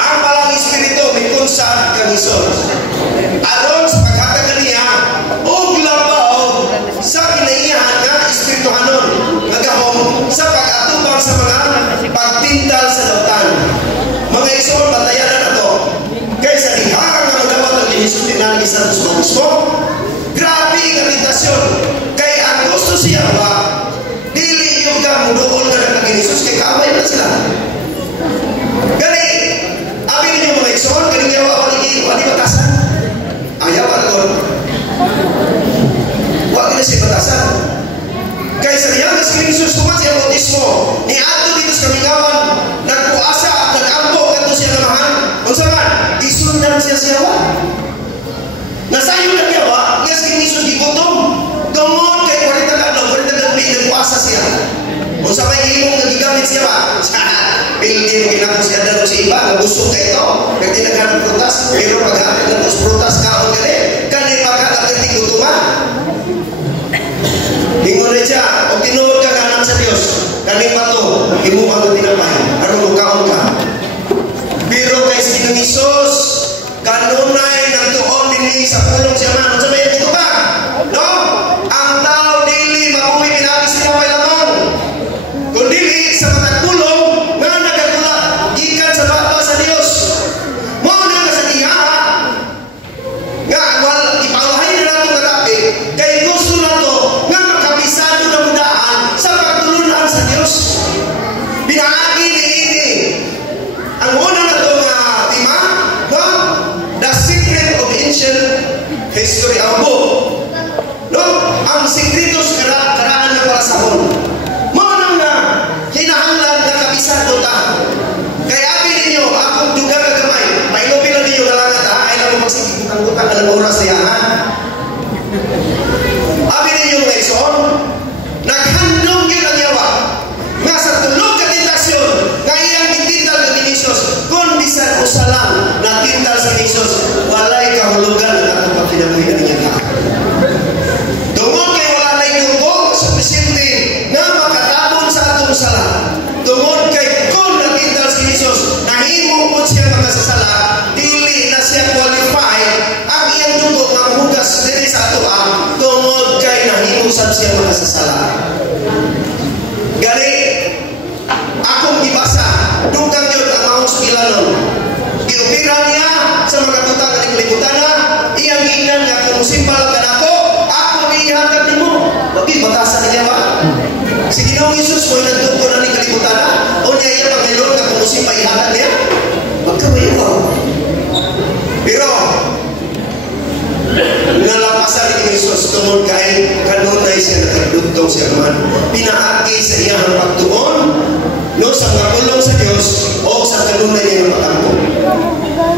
ang palang espiritu mikunsa kang Isus aron sa paghatag kaniya og labaw sa kinaiyahan nga espirituhanon nga gahom sa pag-atubang sa mga pagtintal sa dautan. Mga igsoon, batayan na to kaysa diha nga magdawat ang linisuntinan ni Santo Bautismo. Grabe ang tentasyon kay ang gusto siya ba dili yung gamudoon na nagkagin Jesus kay kaaway na sila. Gani abi ninyo mga igsoon, gani yawa wali batasan ayaw aton wag na siya batasan kay sa diha nga si Jesus tuman siya bautismo ni ato dito sa kamingawan nagpuasa nagampo kadto siya namahan unsa man isundan siya wa nasayo na niya wa nga si Jesus gigutom tungod kay 40 ka nagpuasa siya unsa may imong nagigamit siya ba pildi mo ginako siya dalo sa iba nga gusto kay ito nagtinaghan ng prutas pero paghatid ng prutas kaon kani pagkatapos gutuman. Ingon na siya, o tinuod ka kanan sa Diyos, kaning bato, himuang na tinapay, aron mukaon ka. Pero kay si Ginoong Isus, kanunay ng tuon nini sa pulong siya man, sa may ito ka, no? Ang tao dili mabuhi pinapis tinapay lamang, kundi sa matagpulong nga nagagulak, gikan sa bata sa Diyos. Mauna ka sa diha, nga ipanglahay na nato katabi, kay gusto na to, nga makabisado na mudaan sa pagtulunan sa Diyos. Binaagi ni ini ang una na to nga tema, no? The Secret of Ancient History ang book, no? Ang sikretos karaan ng parasahon. Maunang nga kinahanglan nga kabisado ta. Kaya abi ninyo akong duga ka gamay, mailupin lang ninyo kalangat ha, ay lang mo magsikitang-utang ka ng oras niya ha. Abi ninyo mga igsoon, naghandong yun ang yawa nga sa tulog ka tentasyon nga iyang itintal ka ni Jesus kung bisan usa lang na tintal sa Jesus walay kahulugan ang atong pagkinabuhi niya ka. Tungod kay wala na itungkog sufisyente na makatabon sa atong sala. Tungod kay kung natintal si Jesus nahimo po siya makasasala dili na siya qualified ang iyang dugo nga hugas diri sa ato tungod kay nahimo sad siya makasasala. Gani akong gibasa dugang yun ang mga sugilanon karon. Giupira niya sa mga butang ng libutan na iyang giingnan nga kung simbal ka nako, ako gihatag nimo. Wagi batasan niya ba? Si Ginoong Hesus mo nagtuko na ning kalibutan na o niya iya Panginoon nga kung simbal ihatag niya. Magkawayo. Pero nalampasan ni Hesus tungod kay kanunay siya nakadugtong siya man. Pinaagi sa iyang pagtuon no sa kakulong sa Dios o sa kanunay niya pagtuon.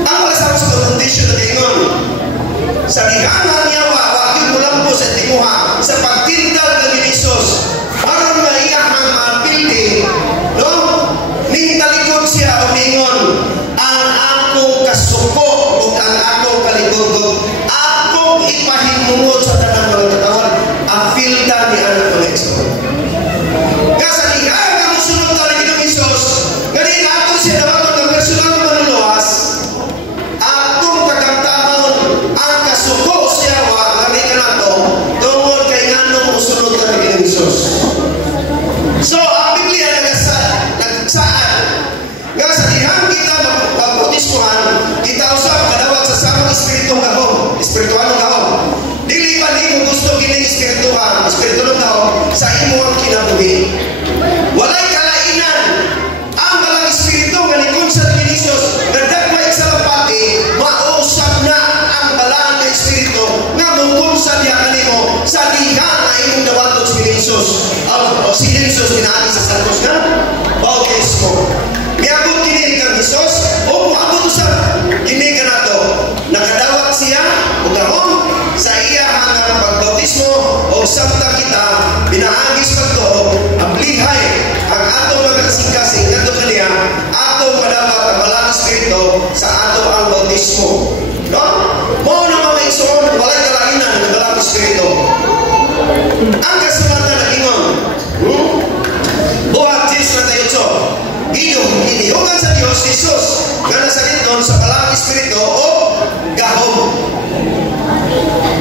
Ang kasama sa kondisyon na gingon sa gihana niya wagi mo lang po sa timuha sa pagtintal kang Hesus aron maiyahang mapildi no ning talikod siya umingon ang akong kasuko ug ang akong kaligugog akong ipahimungod sa tanang mga katawan afilta ni anak ng Hesus. Kasi ang musunod tayo ng Hesus ganit ato siya dapat ng personal na manuluwas atong kagamtamon ang kasuko siya wa ganit ka na to tungod kay nganong musunod tayo ng Hesus. So ang Biblia nagsaan nga sa dihang kita magputismuhan kita usap kadawat sa samang espiritong gahom espiritualong gahom dili pa ni kung gusto kining espiritualong gahom sa imo ang kinabuhi walay kalainan ang malang espiritu nga likod sa Hesus nagdagmay sa lapati mausap na ang balaan ng espiritu nga mungkol sa diha kanimo sa diha na imong dawaton si Hesus si Hesus pinaagi sa santos nga bautismo. Miabot kini kang Hesus o moabot sa kini kanato nakadawat siya og gahom sa iya hanggang pagbautismo o samtang kita pinaagis pagtuo ablihay ang ato magkasing-kasing kadto kaniya ato madawat ang balang espiritu sa ato ang bautismo no mo na mga igsoon walay kalainan ng balang espiritu ang kasulatan na ingon buhat 10:38 inihugan sa Diyos Hesus nga nasalit doon sa balang espiritu o gahom.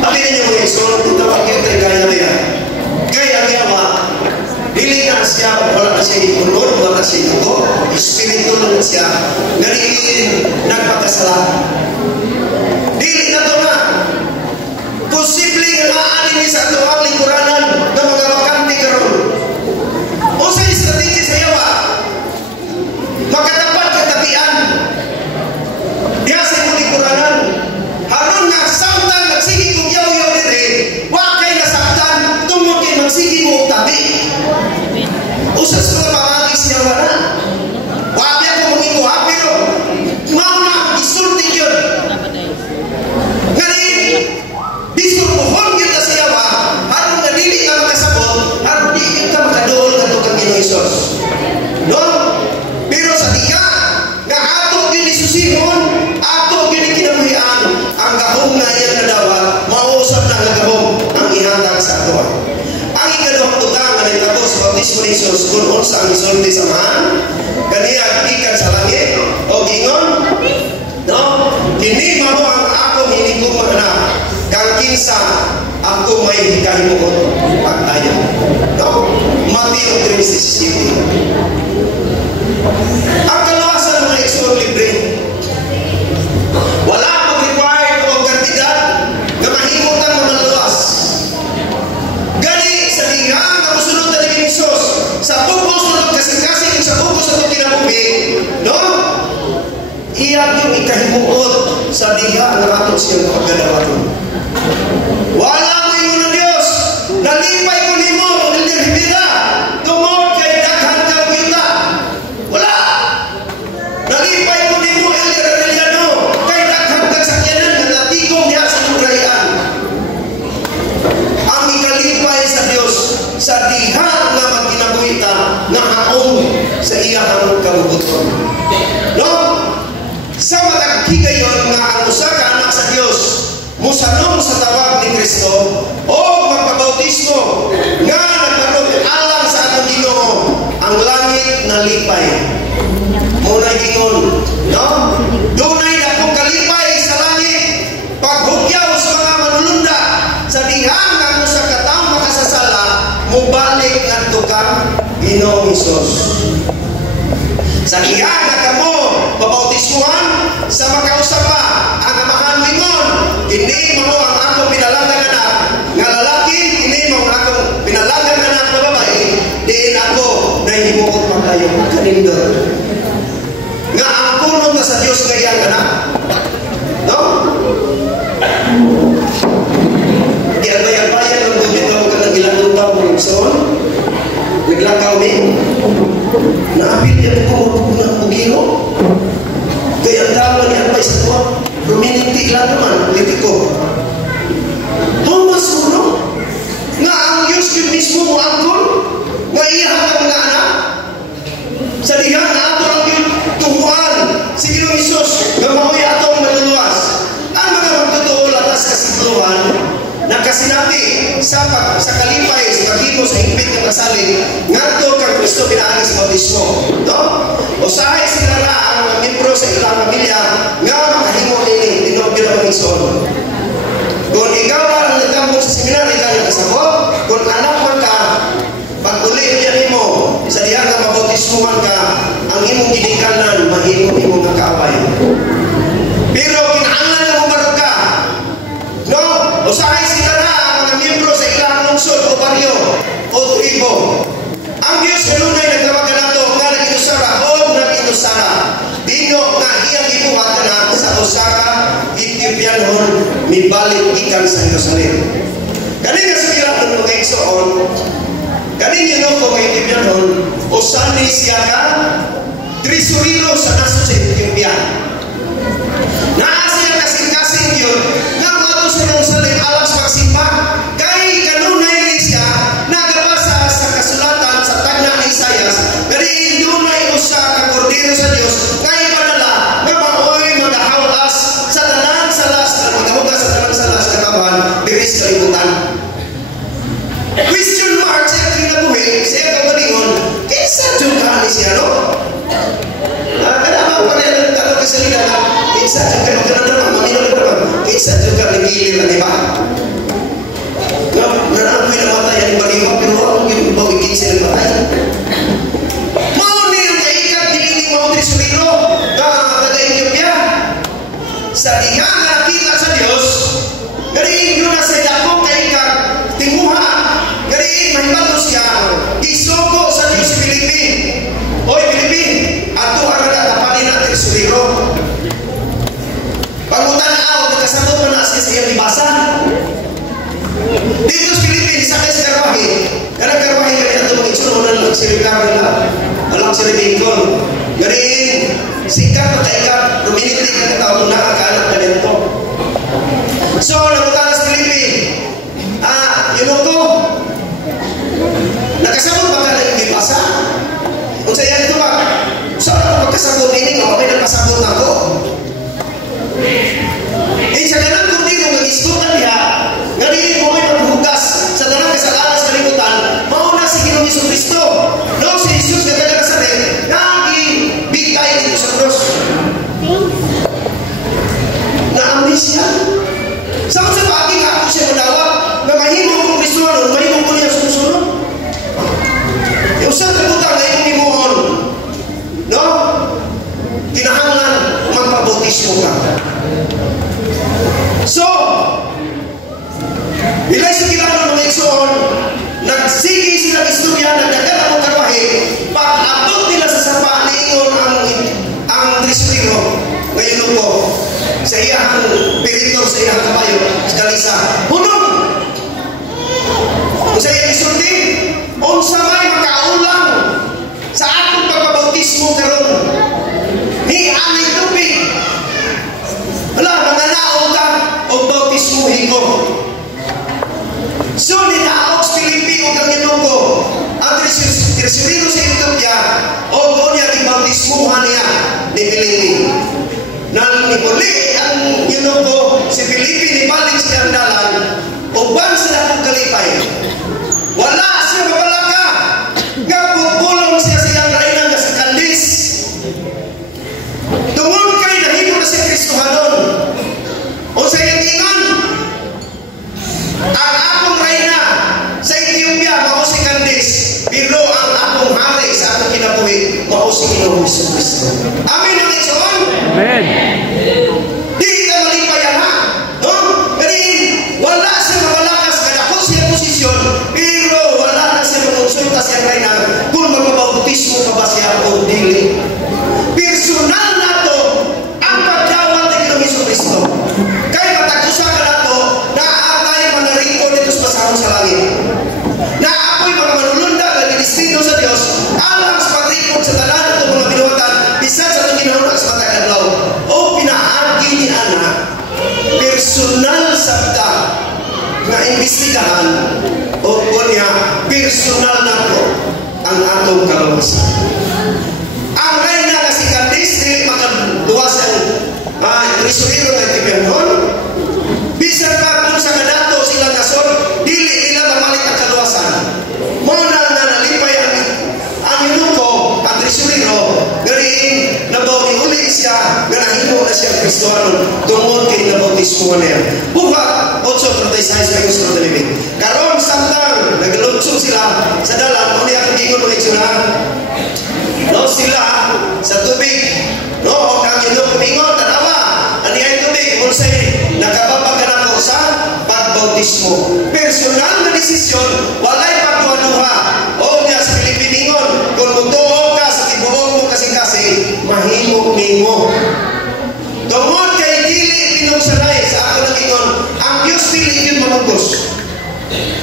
Alin ninyo mga igsoon kita pakita kaya niya kaya niya ba dili na siya wala na siya ipunod wala na siya itugo espiritu na siya nariin nagpakasala dili na to na posible nga maanin ni sa tuwang lingkuranan na mga bakante karon o sa strategi sa yawa makatapat katabian diya sa imong lingkuranan haron nga samtang nagsigi kong yaw-yaw diri wa kay nasaktan tungod kay magsigi mo tabi usas mga pangagis niya wala wabi ako manginguha pero mauna isulti yun ngayon bisurpuhon yun na siya ba haron na dili ka makasabot haron di ka makadool ka ito kang Ginoong Hesus no? Pero sa diya nga ato ginisusihon ato ginikinamuhian ang gahom na iyan na dawat mausap na ang gahom ang ihatag sa ato ang ikaduhang utang ang itabo sa bautismo ni Hesus kung unsa ang isulti sa man kaniya ikan sa langit o ingon no? Kini mao ang akong hinigong mga anak kang kinsa ako may hikahimuot pagtayo no? Mateo 3:16 ang kalawasan ng mga igsoon libre wala mag-required o kantidad na mahimutan mo maluwas gani sa lihang na musunod na ni Hesus sa bukos na kasing-kasing sa bukos na ito kinabuhi no? Iyan yung ikahimuot sa diha na ato siyang pagkadawaton wala mo yung na Diyos nalipay ko ni mo nilirhibida tungod kay daghan kang kita wala nalipay ko ni mo ilirhibidano kay daghan kang sakyanan na natigong niya sa murayan ang ikalipay sa Diyos sa diha na magkinabuhita na haong sa iyang kabubuton no? Sa mataghigayon nga ang usa ka anak sa Dios musanong sa tawag ni Kristo o magpabautismo nga nagkaroon alang sa atong Ginoo ang langit na lipay muna gingon no? Dunay akong kalipay sa langit paghugyaw sa mga manulunda sa dihang ang usa ka tawo makasasala mubalik ngadto kang Ginoong Hesus sa dihang nga kamo babautismo sa iyang anak. No? Kaya bayan-bayan ng bumit na huwag ng ilang taon ng soon. Naglakaw din. Naapil niya po ng bugino. Kaya ang tawag niya pa isa ito. Rumininti lang naman, politiko. Thomas Uno, nga ang Diyos yung mismo mo angkol, nga iyahan ang mga anak. Sa dihan na ato ang yung tuhuan, si Ginoong Isus, nga mahuya atong maluluwas. Ang mga magtotoo latas kasigluhan, nakasinati sa kalipay, sa paghimo, sa higpit ng kasalin, ngadto kang Kristo pinaagi sa bautismo. No? Usahay sila na ang mga membro sa ilang pamilya nga makahimo nini Ginoong Isus. Kung ikaw ang nagtambong sa seminary ka nakasabot, kung anak man ka, pag-uli niya mo, sa diyan ka mabautismo man ka, ang imong ginikanan, mahimong imong nakaaway. Pero kinahanglan na umarog ka. No? Usahay sila na ang mga miyembro sa ilang lungsod o baryo o tribo. Ang Diyos kanunay nagtawagan nato nga nag-inusara o nag-inusara. Dino nga iyang ibuhat na sa Osaka, Ethiopianon, mibalik ikan sa Jerusalem. Galing nga sa bilang ng mga eksoon, galing yun ako kay Ethiopianon, usani siya ka, trisurino sa naso sa Ethiopia. Naas niya kasing-kasing yun, nga mga sa Jerusalem alas magsimba, kay kanunay ni siya, nagabasa sa kasulatan sa tagna ni Isaias, galing dunay usa ka kordero sa Diyos, kay padala, nga maoy magahawas sa tanan salas, magahugas sa tanan salas, kataban, biris kalibutan. Question mark siya kinabuhi, siya kagalingon, kaysa dyan ka ni siya, no? Kaya pa rin ang tanong kasalita na, kaysa dyan ka, maminol naman, kaysa dyan ka nagilir na, di ba? Nanakoy na matay ang baliwa, pero akong ginubawigin sila matay. Mauni ang kaikat, hindi mo trisurino, taga-Ethiopia. Sa diyan nakita sa Diyos, gariin nyo na sa dakong kaikat, tinguha, gariin mahibato siya, isoko sa Diyos si Pilipin. Hoy Pilipin, ato ang nagatapanin na trisurino. Pagutanaw, nagkasabot mo na siya sa iyang libasa. Dito sa Pilipinas, sa kaya sa karwahe, karang karwahe ka rin ito mga itsuno na lang sirikar nila, alang sirikon. Gariin, sikat na kaikat, ruminiti ka katao na kaanak na nito. So, nagutana sa Pilipinas, yun ako, nakasabot ba ka na yung libasa? Kung sa iyan ito ba, saan ako magkasabot ini, okay nagkasabot ako? Sa ganang kundi kung nag-iskutan niya, gariin mo ay maghugas sa tanang kasalanan sa kalibutan, mauna si Ginoong Jesucristo. No, si Jesus na talaga sa rin, nag-ibigay dito sa cross. Na-amnis siya. Saan sa pagi ka ako siya madawa, na mahimong kong Kristo nun, mahimong ko niya sumusunod. Yung saan kabutang na yung imuhon, no? Kinahanglan magpabautismo ka. So, bilay sa kilala ng Exxon, nagsigi sila istorya, nagdagan ang karwahe, pag-abot nila sa sapa, niingon ang trisurino, ngayon po, sa iyang piritor, sa iyang kabayo, sa kalisa, hunong! Kung sa iyang isulti, unsa may makaulang sa atong pagpabautismo karon ni aming tubig. Wala, manganao ka o bautismuhin ko. So, ninaok sa Pilipino kang inuko ang trisurino sa Ethiopia o doon niya ibautismuhan niya ni Pilipino. Nang nipuli ang inuko si Pilipino ibalik sa kandalan o bang sila kong kalipay. Wala siya mapalaga nga pupulong siya siyang rainan na sa kandis. Tungod kay nahimo na si Kristo hanon. O sa ingingan, ang akong reyna sa Ethiopia, mao si Candice, pero ang akong hari sa akong kinabuhi, mao si Ginoong Jesucristo. Amen ang Igsoon? Amen. Di ka malipayan ha? No? Kasi wala siya mabalakas, kada ko siya posisyon, pero ang atong kaluwasan. Ang reyna nga si Candice dili makaluwas ang tresurero nga tipianon. Bisan pa kung sa kadato sila nasod, dili nila mamalit ang kaluwasan. Muna na nalipay ang yunuko, ang tresurero, gariin nabaw ni uli siya, nga nahimo na siya Kristohanon, tungod kay nabautismo niya. Buhat, 8:36 may gusto na limit. Karon samtang naglutsog sila sa dalan, muna ang gingon ng itsura, no, sila sa tubig, no, o kang yunuk kumingon, tanawa, ani ay tubig, unsay nakababag ka na ko sa pagbautismo. Personal na desisyon, walay pagkuhanuha. O niya sa Pilipiningon, kung magtuo ka sa tibuok mo kasing-kasing, mahimo-mimo. Tungod kay dili pinugsanay sa ako ng ingon, ang Diyos dili yun mamugos.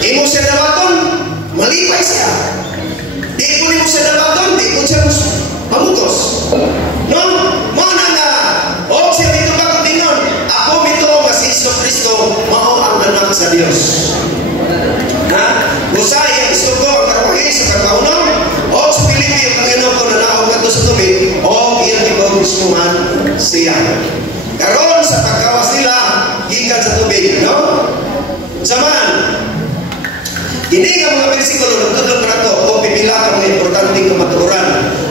Imo siya dawaton, malipay siya. Di po mo siya dawaton, di po siya mamugos. No? Muna nga, o siya dito ba kutingon, ako mito nga si Iso Kristo, mao ang anak sa Diyos. Na, usay ang gusto ko ang karuhi sa pagkaunom, o sa Pilipi ang Panginoon ko na naog na sa tubig, o iyang ibautismuhan siya. Karon sa pagkawas nila, gikan sa tubig, no? Saman, hindi nga mga bersikulo nagtudlong na ito o pipila ka mga importanteng kamaturan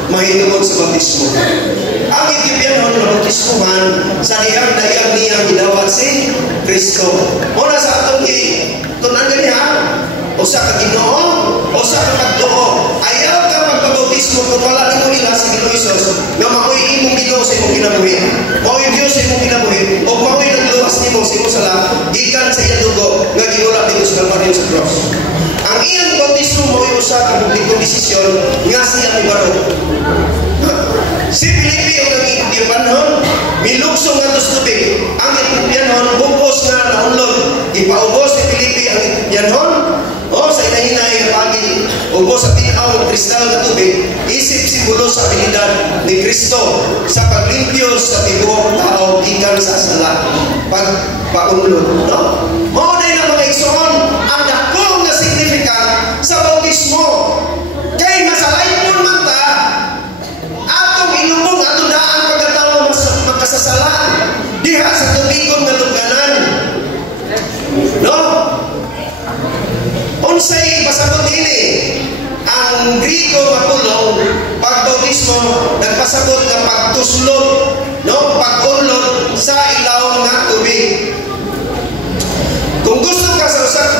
mahitungod sa bautismo. Ang Ethiopianon na bautismuhan sa diyang-dayang niyang gidawat si Kristo. Muna sa atong tunan ganiha, o sa Ginoo, o sa pagtuo. Ayaw ka magpabautismo kung wala nimo nila si Ginoo Hesus nga maoy imong Ginoo sa imong kinabuhi. Maoy Dios sa imong kinabuhi o maoy nagluwas nimo sa imong sala gikan sa iyang dugo nga giwala dito sa Kalbaryo sa cross. Ang iyang bautismo maoy usa ka publikong desisyon nga siya ibaro. Si Filipe o ang Ethiopianon miluksong nga sa tubig. Ang Ethiopianon bukos nga naunlod. Ipaubos si Filipe ang Ethiopianon o sa inahinay nga pagi ubos sa tinaw ng kristal na tubig, isip simbolo sa abilidad ni Kristo sa paglimpyo sa tibuok tao gikan sa sala pagpaunlod, no? Mao na mga igsoon ang dakong nga signifikan sa bautismo. Kay masalaypon man ta atong ilubong ato daan pagkatawo magkasasala diha sa tubigon nga luganan, no? Unsay pasabot ini ang Griko nga pulong pagbautismo nagpasabot nga pagtuslog, no, pag-unlod sa ilaw nga tubig. Kung gusto ka sa usak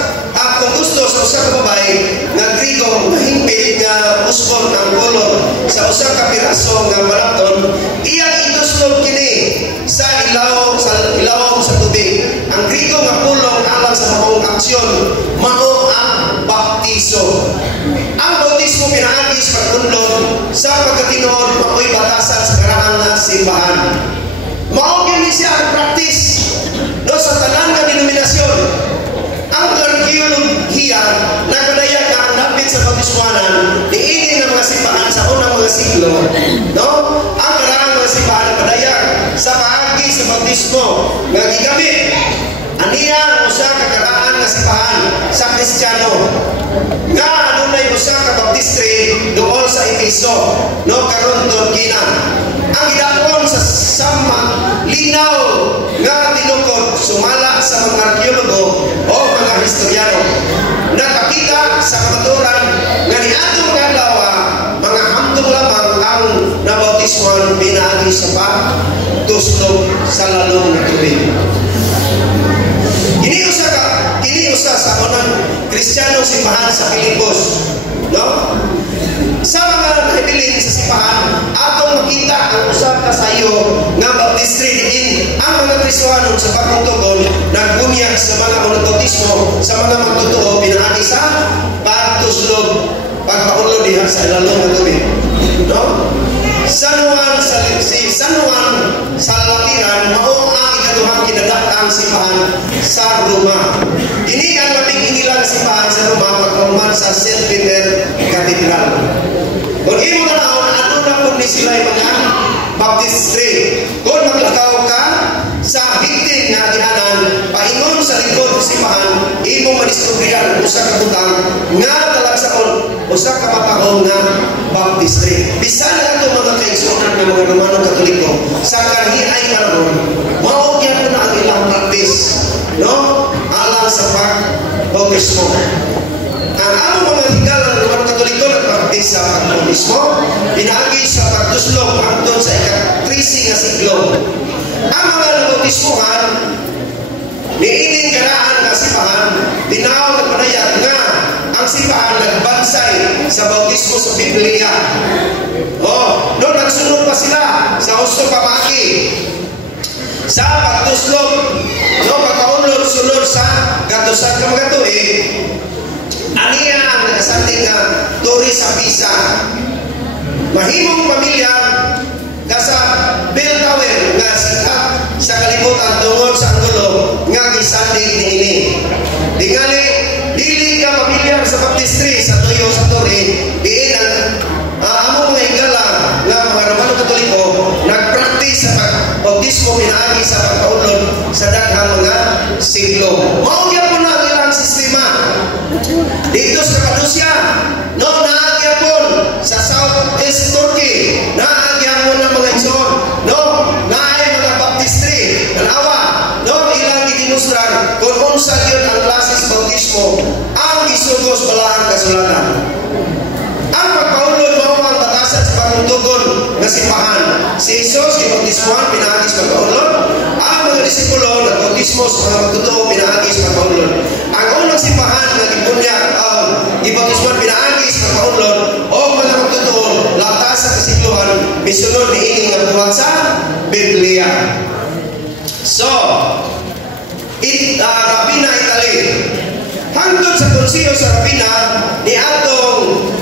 kung gusto sa usak babae nga Griko mahimpit nga usbon ang pulong sa usak ka piraso nga maraton, iyang ituslog kini sa ilaw sa tubig. Ang Griko nga pulong alang sa maong aksyon mao ang baptiso. Ang bautismo pinaagi sa pag-unlod sa pagkatinuod maoy batasan sa karaan nga simbahan. Mao kini siya ang practice no sa tanan nga denominasyon. Ang arkeolohiya nagpadayag na ang dapit sa bautismuhanan niini ng mga simbahan sa unang mga siglo, no? Ang karaan mga simbahan nagpadayag sa paagi sa bautismo nga gigamit aniya usa ka karaan nga simbahan sa Kristiyano nga adunay usa ka baptistry doon sa Efeso, no, karon Turkina. Ang gidakon sa sama linaw nga tinukod sumala sa mga arkeologo o mga historyano nakakita sa kamaturan nga niadtong adlaw mga hamtong lamang ang nabautismuhan pinaagi sa pagtuslog sa lalong na tubig. Iniusa sa unang Kristiyano simbahan sa Pilipos, no? Sa mga nahibilin sa simbahan, atong makita ang usa ka sayo nga baptistry diin ang mga Kristohanon sa pagtutugon nagbunyag sa mga bautismo sa mga magtutuo pinaagi sa pagtuslog pagpaunlod diha sa lalong nga tubig, no? San Juan sa Latiran mao ang ikaduhang kinadak-ang simbahan sa Roma. Ini ang labing inilang simbahan sa Roma pagkahuman sa St. Peter Cathedral. Kung imo na naon, ano na po ni sila yung mga baptistry. Kung maglakaw ka sa higting na gihanan, paingon sa likod ng simbahan, imo maniskubrihan usa ka butang nga talagsaon usa ka matahong nga baptistry. Bisan na ito mga kaigsunan ng mga Romano Katoliko, sa kanhiay karon, mao gyud na ang ilang practice, no? Alang sa pagbautismo. Ang among mga higala ng Romano Katoliko nagpractice sa pagbautismo, pinaagi sa pagtuslong hangtod sa ika-13 nga siglo. Ang mga nabautismohan niining karaan nga simbahan, tinawag na panayag nga ang simbahan nagbansay sa bautismo sa Biblia. Doon nagsunod pa sila sa husto pamaki sa pagtuslog, pagkaunlod-sulod sa gatusan ka mga tuig. Aniya ang nakasanting nga turi sa pisa. Mahimong pamilya kasa bell tower nga sikat sa kalibutan tungod sa anggulo nga gisandig niini. Dingali dili ka pamilyar sa baptistry sa tuyo sa turi, diin ang among mga higala nga mga Romano Katoliko nagpractice sa pagbautismo pinaagi sa pagkaunlod sa daghang mga siglo. Mao gyapon na ang ilang sistema. Dito sa Cappadocia, naagyapon sa Southeast Turkey, naagyapon ng mga igsoon, naay mga baptistry, nanawa, ilang itinusran kung unsa yun ang klases bautismo ang isugos balaan kasulatan. Ang pagpaulod mo ang batasan sa pagtutugon na simbahan. Si Jesus, ibautismohan, pinahagis pagpaulod. Ang mga disipulo, nagbautismo sa mga magtutuo, pinahagis pagpaulod. Ang unang simbahan na ibunyag, ibautismohan, pinahagis pagpaulod, o mga magtutuo, latas sa kasikluhan, misunod ni ining ang buhat sa Biblia. So, Rapina, Italy. Hangtod sa konsiyo sa Rapina, ni atong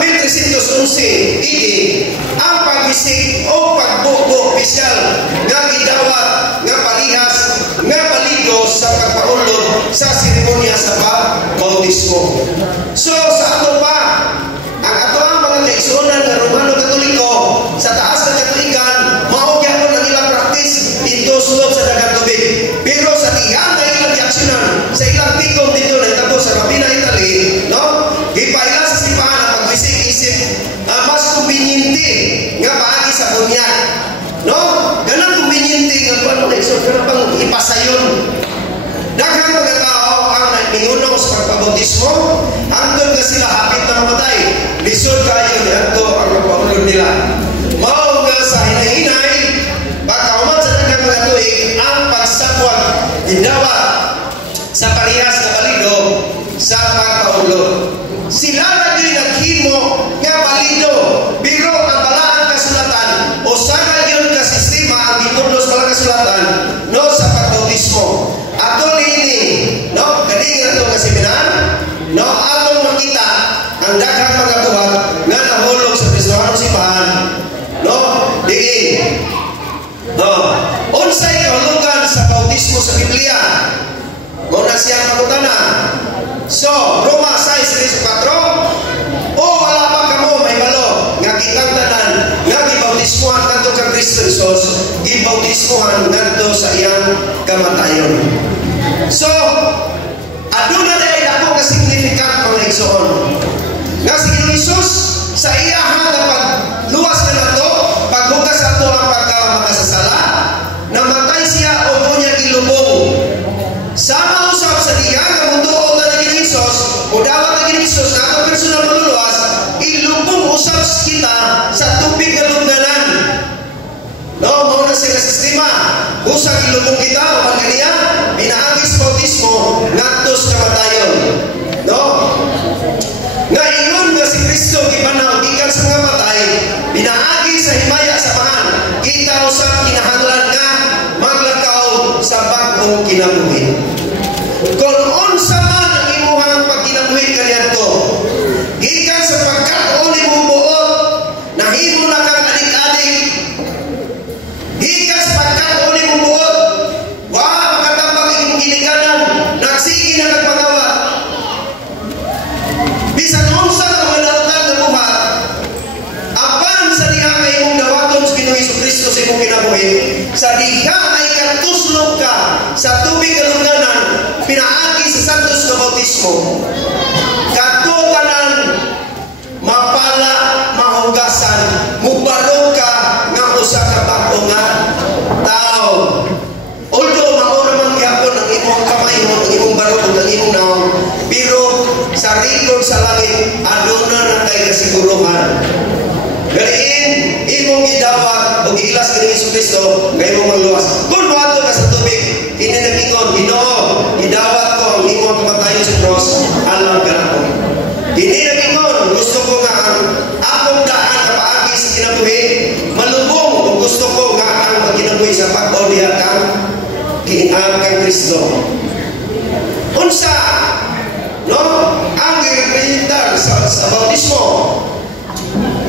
1311 ang pagbisig o pagbubo opisyal nga gidawat nga palihas nga paligo sa pagpaulod sa seremonya sa bautismo. So sa ato pa ang ato ang mga kaigsuonan nga Romano Katoliko sa taas ng katuigan mao gyapon ang ilang practice dito sulod sa daghang tubig. Pero sa tiyan nga ilang reaksyonan sa ilang tigom dito nagtabo sa Rapina, Italy, gipaila sa simbahan ang pagbisig isip mas kumbinente nga paagi sa bunyag. Ganang kumbinente nga kuan mo kaigsoon kana pang ipasayon. Daghang mga tao ang nanginunong sa pagpabautismo hangtod nga sila hapit na mamatay. Lisod kayo ni adto ang pagpaulod nila. Mao nga sa hinahinay pagkauman sa daghang mga tuig ang pagsapwag gidawat sa parehas na balido sa pagpaulod. Sila lagi naghimo nga balido, pero ang balaan kasulatan o sana yun ka sistema ang gitudlos balang kasulatan sa pagbautismo. Ato nini, ganing ato nga seminar, atong makita ang daghang mga buhat nga nahulog sa Kristohanong simbahan, diin. Unsay kahulugan sa bautismo sa Biblia? Muna siyang pangutana. So, Roma 6:4, wala pa kamo may balo nga kitang tanan nga gibautismohan kadto kang Kristo Jesus, gibautismohan kadto sa iyang kamatayon. So, aduna na dako nga significant mga igsoon. Nga si Jesus sa iyaha nga pagluwas na nato, paghugas ato ang pagkamakasasala, namatay siya o niya gilubong. Sama usap sa diya nga mutuo na naging Isos o dapat naging Isos na ang personal maluluwas, ilubong usap kita sa tubig na lugnanan. Mauna sila sistema, usap ilubong kita o pagkaniya, pinaagis bautismo ngadtos kamatayon. Nga ingon nga si Kristo gipanaw gikan sa mga matay, pinaagi sa himaya sa mahan, kita usap kinahanglan nga maglakaw sa bagong kinabuhi. Kung unsa man ang imuhang pagkinabuhi kanyanto, gikan sa pagkatuon mo buot, nahimo na kang adik-adik, gikan sa pagkatuon mo buot, makatambag imong giliganan, nagsigi na nagpangawa. Bisan unsa ang manautan na buhat, apan sa diha kay imong dawaton sa Ginoong Jesucristo sa imong kinabuhi, sa diha ay katuslog ka sa tubig na lugnanan, pinaagi sa santos na bautismo. Kadto tanan giang kang Kristo. Unsa no ang girepresentar sa bautismo?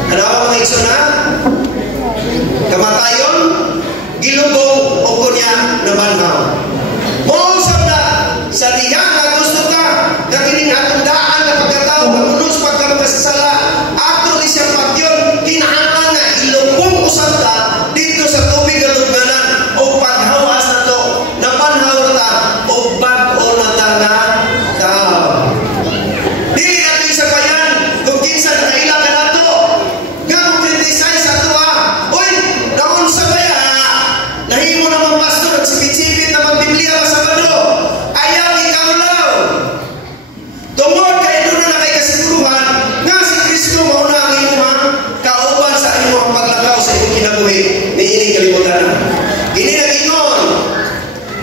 Ano mga igsoon? Kamatayon, gilubong o kunya namanhaw. Mo sabda sa diha nga gusto ka nga kining atong daan nga pagkatao magunos pagkasala ato ni siya pagyon kinahanglan nga ilubong usab ta dito sa tubig nga lubnganan o paghawas nato napanhaw ta o bag-o na ta nga tao. Dili nato isa payan kung kinsa nakaila ka nato nga mo criticize sa ato oy naon sa baya nahimo naman pastor sipit-sipit na magbiblia sa Sabado ayaw ikaw law tungod kay doon na kay kasiguruhan nga si Kristo mauna ang inyong kauban sa inyong paglakaw sa inyong kinabuhi ni ining kalimutan. Ini nagingon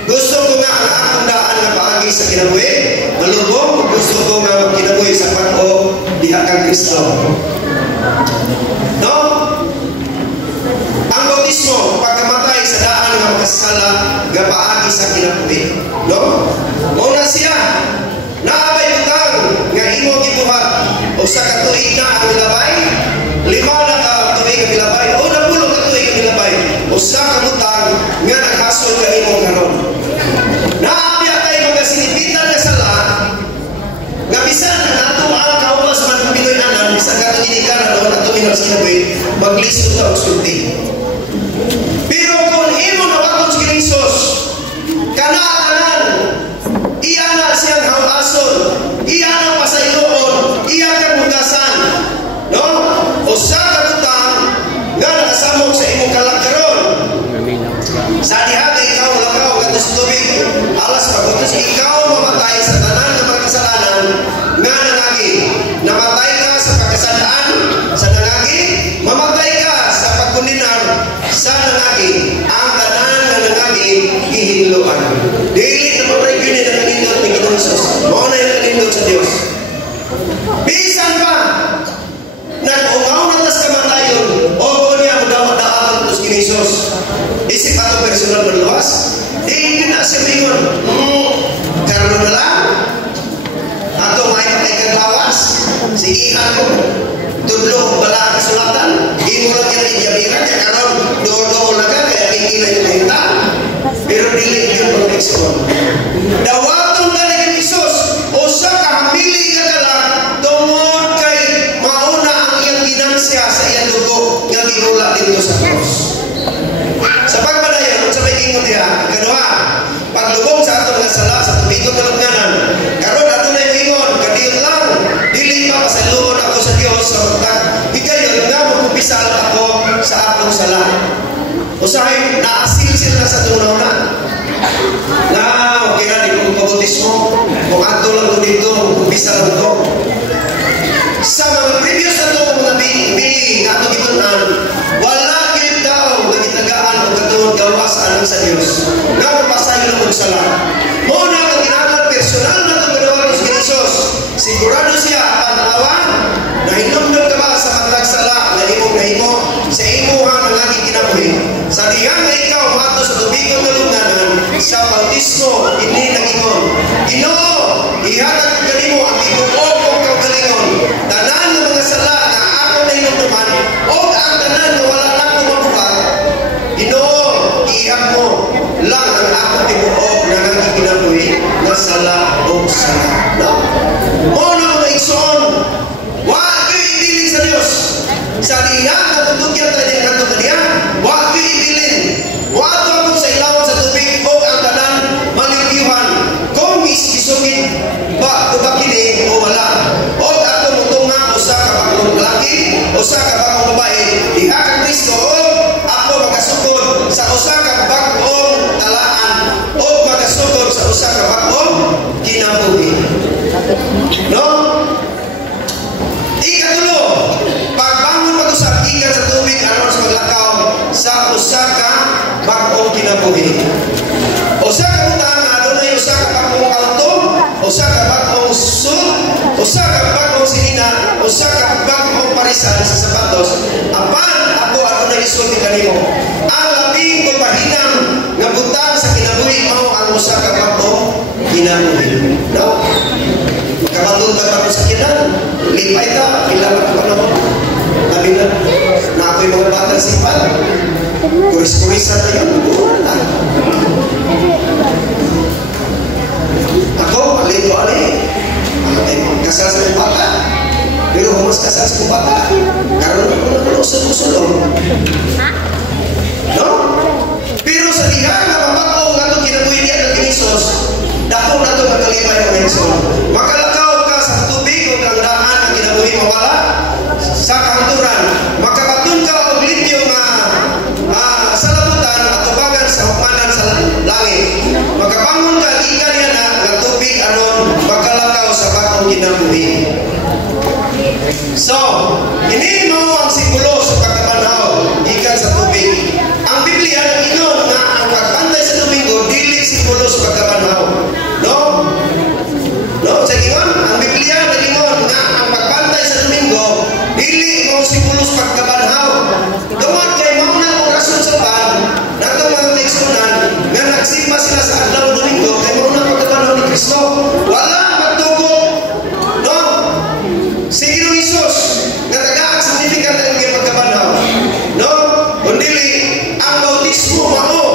gusto ko nga ang akong daan nga paagi sa kinabuhi malubong gusto ko nga magkinabuhi sa pag-o diha kang Kristo. No? Ang bautismo pagkamatay sa daan nga makasala nga paagi sa kinabuhi. No? Muna siya naabay utang nga imo gibuhat o sa katuig na ang milabay 5 na ka tuig ang milabay o 10 ka tuig ang milabay o sa kabutang nga naghasol ka imo karon. Naabya kay mga sinipitan nga sala nga bisan na nato ang kauwas man ng Pinoy anan sa katunikan na doon at tuminag sa kinabuhi maglisod ta og sulti. Pero kung imo nawakon si Jesus kanaanan iya na siyang hawason iya na pasayloon iya kang mugasan no o sa kabutang nga nakasamok sa imong kalakaron sa diha kay ikaw lakaw kadto sa tubig alas pagutos ikaw mamatay sa tanan nga mga kasalanan nga nangagi namatay ka sa pagkasalaan sa nangagi mamatay ka sa pagkundinar sa nangagi ang tanan nga nangagi gihinluan dili na mabray kini na nanindot ni Jesus mao na yung nanindot sa Dios bisan pa nag-ungaw na tas kamatayon o niya mo dapat daan tos kini Jesus isip ato personal maluwas di na siya mingon karon na lang ato may kaglawas sige ako tudlo bala kasulatan imo lang yan ijabira kaya karon doon na ka kaya kikila yung hinta pero dili yung pag-exon dawaton na ni Jesus o sa kahamili ka lang tungod kay mauna ang iyang ginansya sa iyang dugo nga ginula dito sa cross sa pagpadayon sa may ingon niya kaduha paglubong sa atong nga sala sa tubigon nga lubnganan karon ato na yung ingon kadiyot lang dili pa pasaluon ako sa Dios sa utang higayon nga magkupisal ako sa atong sala usahay naasil sila sa tunaw na okay na di kong pabautismo kung ato lang ko dito magkupisal ako sa mga previous na ito mga bili nga ito gitunan wala kayo daw nagitagaan o katulong gawas anong sa Diyos nga mapasayo ng magsala muna ang ginagawa personal na itong ganawa ng Jesus sigurado siya panawan na hinumdum ka ba sa matlagsala na himo sa imuhang ang laging kinabuhi sa diyan na ikaw mato sa tubigon na lubnganan sa bautismo hindi nagingon Ginoo ihatag ko kanimo ang ibuog o kaugalingon tanan ng mga sala na ako na hinumduman o ang tanan na wala na ko mabuhat Ginoo ihap mo lang ang ako ibuog na laging kinabuhi na sala o sala no? Mono mga igsoon wag kayo ibilin sa Diyos sa diyan na tutugyan tayo ng kanto niya wag kayo ibilin wag akong sa ilawan sa tubig o ang tanan malipiwan kung isukit ba kubakini o wala o ato mutunga usa ka bagong lalaki usa ka bagong babae diha kang Kristo o ako magasukod sa usa ka bagong talaan o magasukod sa usa ka bagong kinabuhi no ikatulo pagbangon pag-usap ikan sa tubig aron sa maglakaw sa usa ka bagong kinabuhi usa ka butang adunay usa ka bagong auto usa ka bagong suit usa ka bagong sinina usa ka bagong parisan sa sapatos apan ako adunay isulti kanimo ang labing pagpahinang nga butang sa kinabuhi mao ang magasipan. Kuris-kurisan na yun. Ako, palito kasal sa bata. Pero humas kasal sa bata. Karoon ako na kulusod-kusulong. No? Pero sa diha nga mapakaw nga itong kinabuhi niya ng Kinisos, dako na ito makalipay ng Nelson. Makalakaw ka sa tubig o kangdaan ang kinabuhi mawala sa kanturan. Makabatun ka o lityo nga sa labutan at tubagan sa hukmanan sa langit. Makabangon ka, ikan yan na tubig anon makalakaw sa bakong kinabuhi. So, hindi mo ang simbolo sa pagkabanhaw ikan sa tubig. Ang Biblia nag-inon na ang pagbantay sa Domingo dili simbolo sa pagkabanhaw. No? No? Sa ingon, ang Biblia nag-inon na ang pagbantay sa Domingo dili mo simbolo sa pagkabanhaw. Dumag kay mauna ang rason sa pan na itong mga tekstunan na nagsimba sila sa adlaw Domingo kay mauna ang pagkabanhaw ni Kristo. Wala magtugot. No? Sige nung Isus na tagaang significant ang mga pagkabanhaw. No? Kundili ang bautismo mo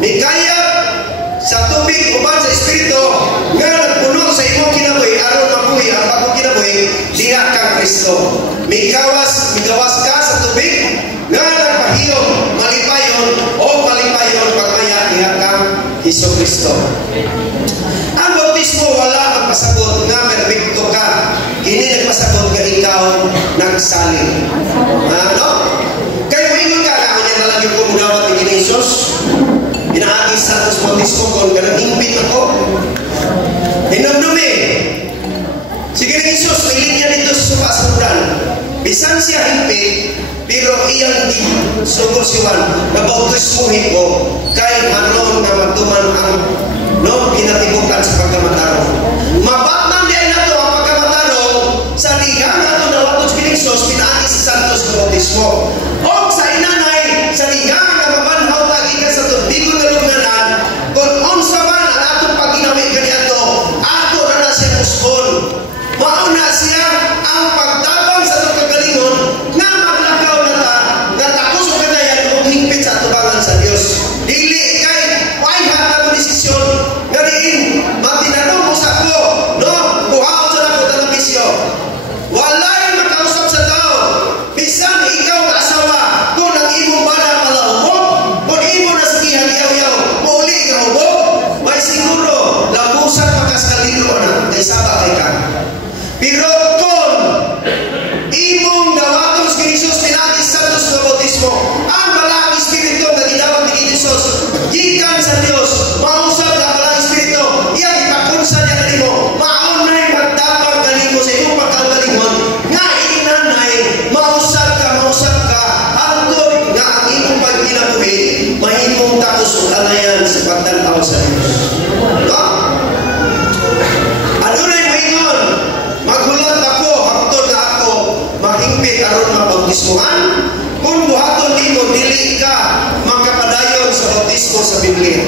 mikaya sa tubig uban sa Espiritu nga nagpuno sa imong kinabuhi aron mabuhi ang bagong kinabuhi diha kang Kristo. Migawas ka sa tubig nga nagpahiyom malipayon o malipayon pagmaya diha kang Hesus Kristo. Ang bautismo wala magpasabot nga manabigto ka. Kini nagpasabot nga ikaw nagsalin. Ano? Kaya maingon ka na kanya nalagyan ko mudawat ni Kinisos. Pinaagi sa atos bautismo kung ganang-impit ako. Hinamdumi. Sige ni Kinisos, may linya dito sa supa sa udan. Bisan siya impit, pero iyang di sugosiwan na bautismuhin ko kay manon nga matuman ang pinatibukan sa pagkamataro. Mabatnan di ay nato ang pagkamataro sa diha nato na watos Kinisos pinaagi sa santos ng bautismo. O sa inanay, sa diha nga mabanhaw tagi ka sa tubigon na lugnanan, kung unsa man ang atong paginawi kaniadto, ato na siya puspon. Mauna siya ang pagtabang sa itong kagalingon na maglakaw na ta, na takos o kanayan o hingpit sa atubangan sa Diyos. Dili kay, why hata mo desisyon na diin, matinanong mo sa ko, no? Buhaw sa ako talabisyo. Walay makausap sa tao. Bisan ikaw kaasawa, kung ang imong bala malahubog, kung imo na sagihan iyaw-yaw, mauli ka hubog, may siguro, labusan makasalino na, kay saba kay ka. Pero kung imong dawaton sa Kinisos pinagi santos na bautismo, ang balang Espiritu na gidawat ni Kinisos, gikan sa Dios, mausap na balang Espiritu, iyang ipakunsa niya kanimo, maunay magdapang kanimo sa imong pagkagalingon, nga inanay, mausap ka, hantod nga ang imong pagkinabuhi, mahimong takos o kanayan sa pagtanaw sa Dios. No? Adunay moingon, maghulat ako, hangtod na ako, mahingpit aron mabautismuhan. Kung buhaton nimo dili ka makapadayon sa bautismo sa Biblia.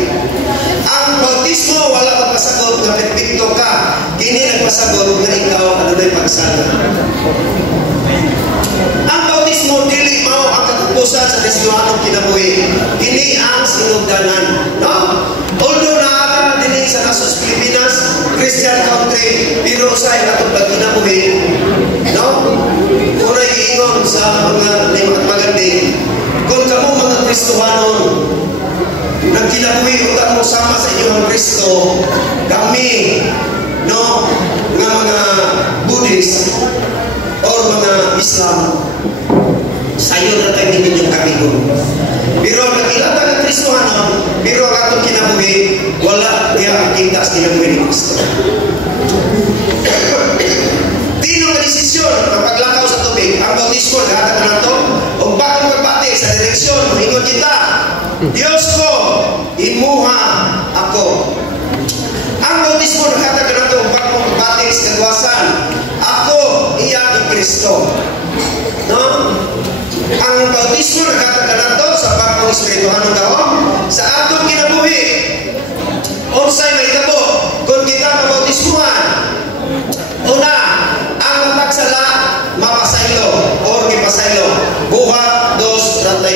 Ang bautismo wala magpasagot nga perpekto ka. Kini nagpasagot nga ikaw adunay pagsala. Ang bautismo dili mao ang katupusan sa Kristiyanong kinabuhi. Kini ang sinugdanan, no? Although naata dinhi sa nasos Pilipinas, Christian country, pero usay atong pagkinabuhi, no? Kunay giingon sa mga magandi, kung kamo mga Kristohanon nagkinabuhi utang mo sama sa inyong Kristo, kami, no, nga mga Buddhist or mga Islam, sayo na tayo ninyong kabigon. Pero nakilata ng Kristohanon, pero ang atong kinabuhi, wala diya ang kita sa kinabuhi ni Kristo. Tino ka desisyon ang paglakaw sa tubig, ang bautismo naghatag na ito, o bakong pagbati sa direksyon, ingon kita, Diyos ko, imuha ako. Ang bautismo naghatag na ito, o bakong pagbati sa kagwasan, ako iya ni Kristo. No? Ang bautismo naghatag na ito sa bakong espirituhanong gawang sa atong kinabuhi. Unsay may tabo, kung kita mabautismuhan, una, ang tagsala mapasaylo or gipasaylo. Buhat 2:31.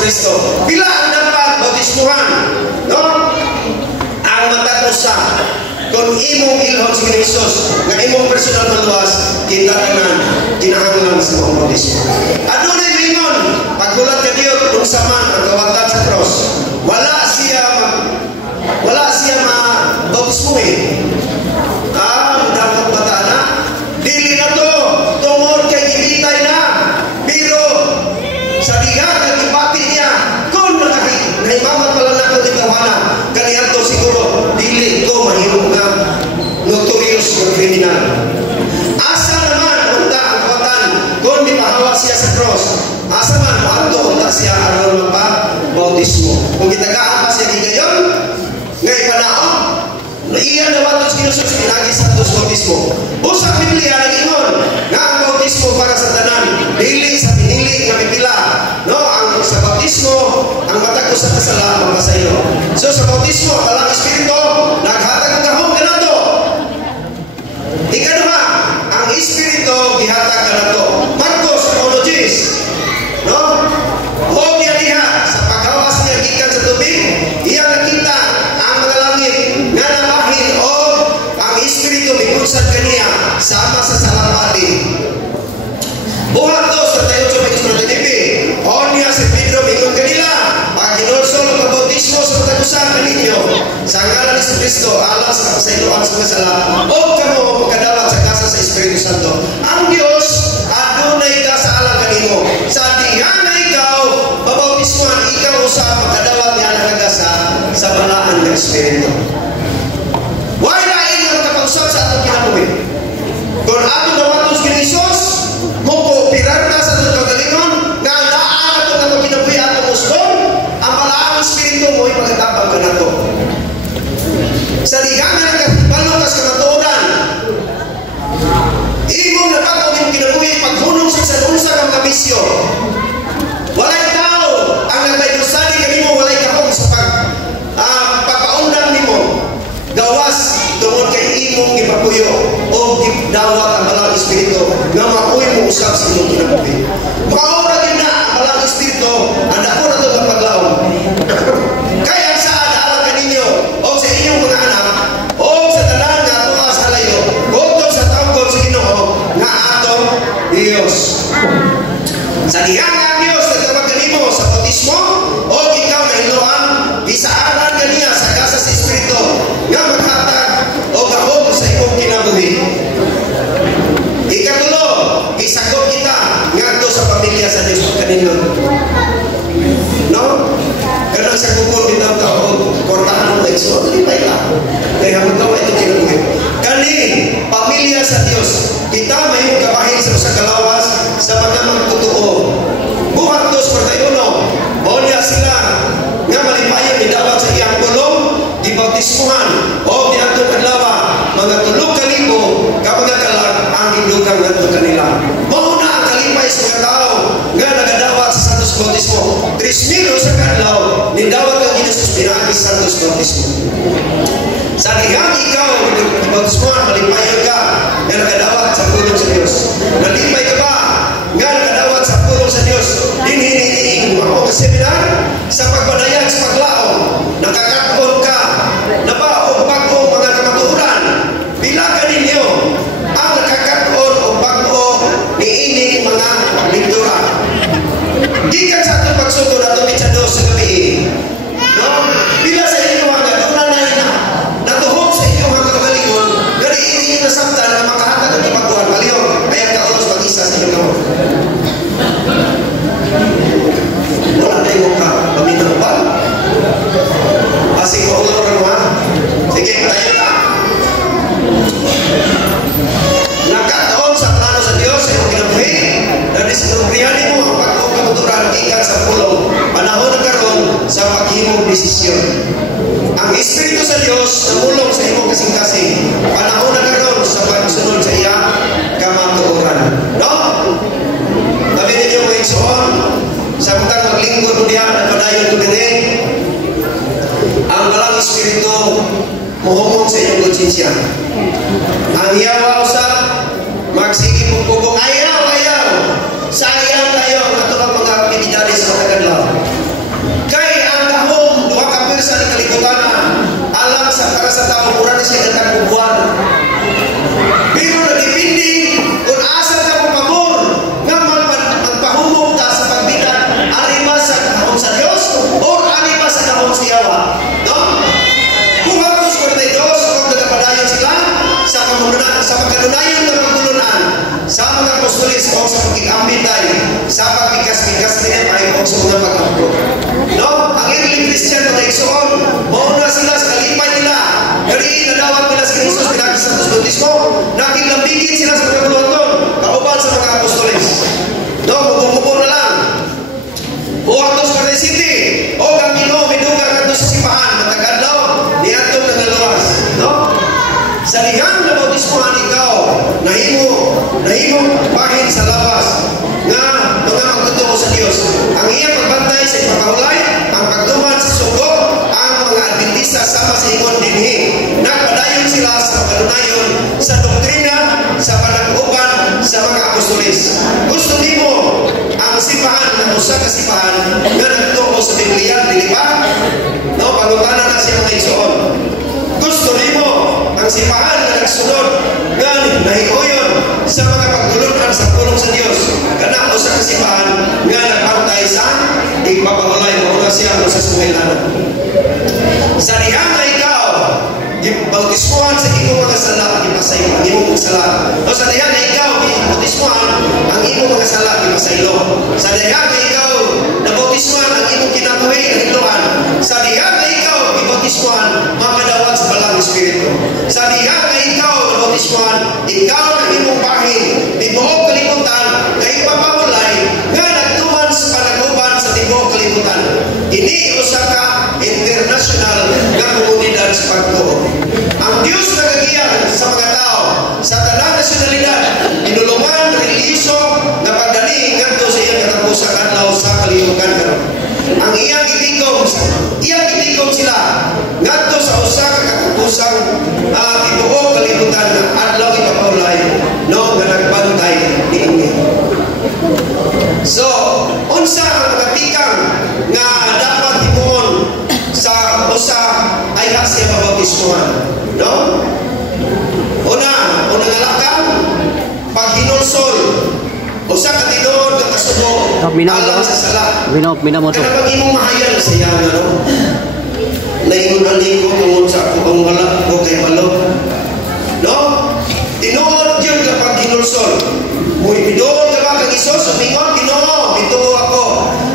Kristo. Pila ang dapat bautismuhan, no? Ang matakusa kung imong ilhon si Jesus nga imong personal maluwas kita tanan kinahanglan sa mga bautismo. Adunay mingon paggulat ka Dios unsa man ang kawatan sa cross, wala siya ma-bautismuhin. Dapat bata na dili na to tungod kay gibitay na, pero sa diha kag ipati niya kung nahimamat pala na ko itawana kaniya to siguro dili ko mahimo nga notorious or criminal. Asa naman unta ang kawatan kung mipahawa siya sa cross, asa man moadto unta siya aron magpa-bautismo. Kung gitagaan pa siya gigayon nga ipanaon iya na watos kinusos pinagi sa bautismo. Usang Biblia nag-ingon nga ang bautismo para sa tanan, dili sa pinili nga pipila. No, ang sa bautismo ang matag usa ka sala mapasayo. So sa bautismo ang Espiritu naghatag og gahom kanato. Ikaduha, ang Espiritu gihatag kanato. Marcos 1:10. No? O niya diha sa paghawas niya gikan sa tubig, iya nakita ang mga langit nga nabahin o ang Espiritu mikunsad kaniya sama sa salapati. Buhat to sa tayo sa mga o niya si Pedro mingon kanila pag ginulsol ang bautismo sa patagusan kaninyo sa ngalan ni Kristo alas sa iluan sa masala o kamo magkadawat sa kasa sa Espiritu Santo. Ang Dios adunay kasalang kanimo sa diha na ikaw mabautismuhan, ikaw usa magkadawat niya nagagasa sa balaan ng Espiritu. Why lain nga nakapausap sa atong kinabuhi? Kung ato nawatos kini Jesus mo operar na sa atong kagalingon nga daan ato nga kinabuhi atong usbon, ang balaan ng Espiritu mo ipagatabang ka nato. Sa diha nga nagpalong kas kamatuoran, imong napataw imong kinabuhi paghunong sa unsa kang kamisyo. Walay tao ang naglaysani kanimo, walay kahong sa pagpaundan nimo. Gawas tungod kay imong gipapuyo o gidawat ang balang Espiritu nga mapuy mo usab sa imong kinabuhi. Maura gyud na ang balang Espiritu ang dako nato nga paglaom. Kaya sa alam kaninyo o sa inyong mga anak o sa tanan nga ato sa halayo, gotong sa tawgon sa Ginoo nga atong Dios. Sa diha nga ang Dios nagtawag kanimo sa bautismo o ikaw nahiloan bisaaran kaniya sa gasa sa Espiritu nga maghatag o gahom sa imong kinabuhi. Ikatulo, isagop kita ngadto sa pamilya sa Dios kaninyo. No? Kanang sa kukul bitaw ka o kortahan mo ekso, lipay ka. Kaya magawa ito kinabuhi. Kani, pamilya sa Dios, kita may kabahin sa usa ka lawas sa pagkamang totoo. Buhat dos partayuno, o niya sila nga malipayan ni dawat sa iyang kulong, dibautismuhan o diadto kadlawa, mga 3,000 ka mga kalag ang indugang ngadto kanila. Mao na ang kalipay sa mga tao nga nagadawat sa Santos Bautismo. 3,000 sa kadlaw ni dawat kang Hesus pinaagi sa Santos Bautismo. Sa dihang ikaw dibautismuhan, malipayan ka nga nagadawat sa pulong sa Dios. Malipay ka ba nga nagadawat sa pulong sa Dios? Dinhiniing mo ang seminar sa pagbanayag sa paglaom, nakakataon ka na ba o bago mga kamatuuran? Pila ka ninyo ang nakakataon o bago ni ining mga lingdura? Gikan sa atong pagsugod atong mitsados sa gabi. No? Pila sa inyo mga tunanay na natuhog sa inyo mga kagalingon na iining na samtan na makahatag ang ipagkuhan paliyon kaya kautos mag-isa sa inyo. Wala na yung ka paminang ba? Asing maulor mo ha? Sige, tayo ka. Nakataon sa plano sa Diyos sa iyong kinabuhi na disinumbriyanin mo ang pagkukuturan ikan sa pulong panahon na karon sa paghimong desisyon. Ang Espiritu sa Diyos namulong sa iyong kasing-kasing panahon na karon sa pagsunod sa iya kamatuoran. No? Tabi ninyo mga igsoon, sa butang maglingkod mo diyan at padayon ko din ang balang Espiritu muhumong sa inyong konsensya. Ang yawa usap magsige pugpugong ayaw sayang tayo ang atong mga pinidali sa mga kadlaw. sa tao, mura na siya gatang buwan. Pero nagdipindi kung asa ka mo pamor nga magpahumog ta sa pagbitan arima sa kahon sa Dios o arima sa kahon sa Yawa. No? Kung Marcos 42, kung nagapadayon sila sa pagkadunayon ng pagtulunan sa mga apostolis o sa pag-iambitay sa pagbigas-bigas nila ay o sa mga pag-abro. No? Ang early Christian na igsoon, mauna sila sa kalipay nila. Dari nadawat nila si Jesus pinagis sa bautismo, nakilambigin sila sa mga buluton, kauban sa mga apostolis. No? Mubo-mubo na lang. O atos pa rin city, o kang Ginoo midugang ato sa sipahan, matagadaw, ni ato na naluwas. No? Sa lihang na bautismohan ikaw, nahimo bahin sa labas nga mga magtotoo sa Dios. Ang iyang pagbantay sa ipagpahulay, ang pagtuman sa sugo, ang mga Adventista sama sa ingon dinhi. Nagpadayon sila sa pagkadunayon sa doktrina, sa panag-uban sa mga apostolis. Gusto nimo ang sipahan na usa ka sipahan nga nagtuo sa Biblia, dili ba? No, pangutanan na siya mga igsoon. Gusto nimo ang sipahan na nagsunod nga nahiuyon sa mga pagtulunan sa pulong sa Dios. Kana usa ka sipahan nga nagbantay sa ipapahulay mo siya sa sumilanan. Sa diha nga ikaw bautismuhan sa imong mga sala, ipasaylo ang imong sala. O sa diha nga ikaw bautismuhan ang imong mga sala, ipasaylo. Sa diha nga ikaw nabautismuhan ang imong kinabuhi, hinluan. Sa diha nga ikaw bautismuhan makadawat sa balang espiritu. Sa diha nga ikaw nabautismuhan, ikaw ang imong bahin tibuok kalibutan na ipapahulay nga nagtuman sa panaguban sa tibuok kalibutan. Ini usa ka international nga komunidad sa pagtuo. Ang Dios nagagiyan sa mga tao sa tanang nasyonalidad, inulungan relihiyoso na pagdali ngadto sa iyang katapusan adlaw sa kalibutan karon. Ang iyang itigom sila ngadto sa usa ka katapusang tibuok kalibutan na adlaw ipapahulay no nga nagbantay niini. So, unsa ang mga tikang nga dapat himuon sa usa ay siya mabautismuhan, no? Una nga lakang paghinulsol usa ka tinuod nga kasugo alang sa sala. Minamoto. Kana pag imong mahayan sa iya no? Naingon-aliko tungod sa ako ang wala ko kay balo. No? Tinuod yun kapag hinulsol. Bidol ka ba kang Isos? Mingon, Ginoo, bituo ako.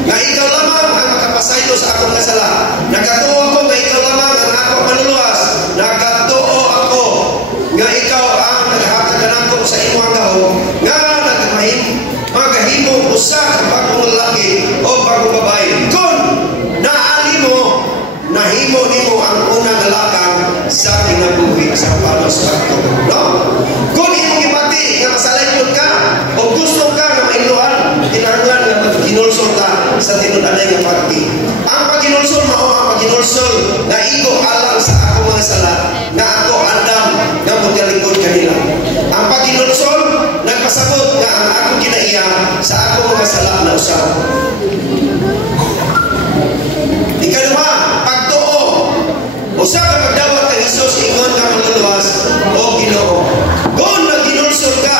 Nga ikaw lamang ang makapasaylo sa akong kasala. Nagkatuo ako nga ikaw lamang ang ako manluluwas. Nagkatuo ako nga ikaw ang naghataganan ko sa imong gahom. Nga magahimo usa ka bagong lalaki o bagong babae. Kung naali mo, nahimo nimo ang unang lakang sa kinabuhi sa panos pagtuo. No? Kung imong ipati nga masalayod ka o gusto ka na mailuan, kinahanglan nga paghinulsol ta sa tinud-anay nga pagti. Ang paghinulsol mao ang paghinulsol na igo alang sa ako mga sala na ako andam nga magkalikod kanila. Ang paghinulsol nagpasabot nga ang ako kinaiya sa ako mga sala na usab. Ikaduha, pagtuo. Usa ka magdawat kang Isus ingon ka manluluwas o Ginoo. Kung naghinulsol ka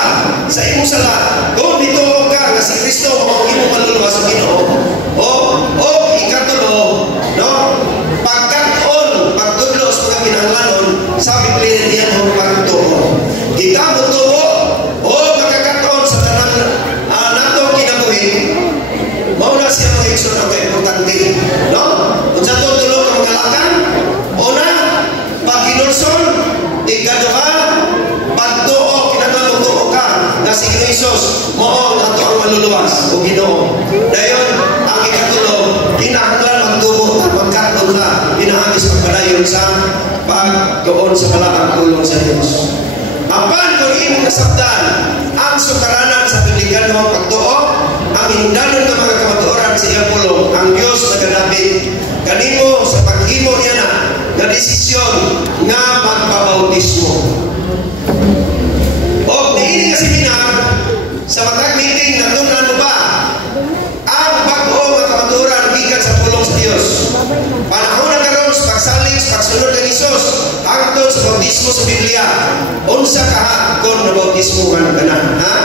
sa imong sala, kung bituo ka nga si Kristo o imong manluluwas o Ginoo. O ikatulo, no? Pagkat-on, pagtudlo sa mga pinanglanon sa Biblia niya ng pagtuo. Kita mutuo o magkakat-on sa tanang natong kinabuhi. Mauna siya mga igsoon ang importante, no? Kung sa tutulo ka mga lakang, una, paghinulsol, ikaduha, pagtuo, kinahanglan tuo ka na si Isus mo ato ang maluluwas o Ginoo. Dayon ang ikatulo, kinahanglan magtuo at magkaton ka pinahagis pagpadayon sa pagtuon sa balakang kulong sa Dios. Apan kung imong nasabtan ang sukaranan sa piligan mo pagtuo, ang hinungdanon ng mga kamatuoran sa iyang pulong, ang Dios nagadapit kanimo sa paghimo niya na desisyon nga magpabautismo. O niini nga seminar sa matag meeting natunan mo ba ang bag-o nga kamatuoran gikan sa pulong sa Dios. Panahon na karon sa pagsalig sa pagsunod kang Isus, ang hangtod sa bautismo sa Biblia. Unsa ka kon na bautismuhan ka na? Ha?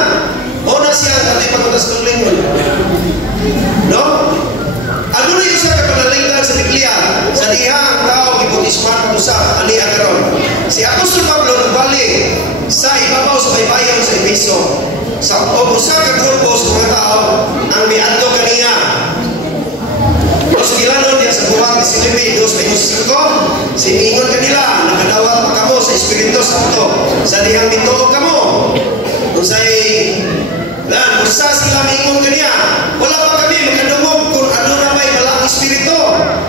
Una siya ang pagkutas ng lingon. No? Ano na yung siya kapanalinggan sa Biblia? Sa diha ang tao gibautismuhan ka sa ani akaron. Si Apostol Pablo nagbalik sa ibabaw sa baybayon sa Efeso. Sa usa ka grupo sa mga tao ang miadto kaniya. Gilanon diya sa buwang ni Filipi 2:25, siningon kanila nakadawat pa kamo sa Espiritu Santo sa dihang bituog kamo. Unsay lan usa sila mingon kaniya, wala pa kami makadungog kung ano na may balang espiritu,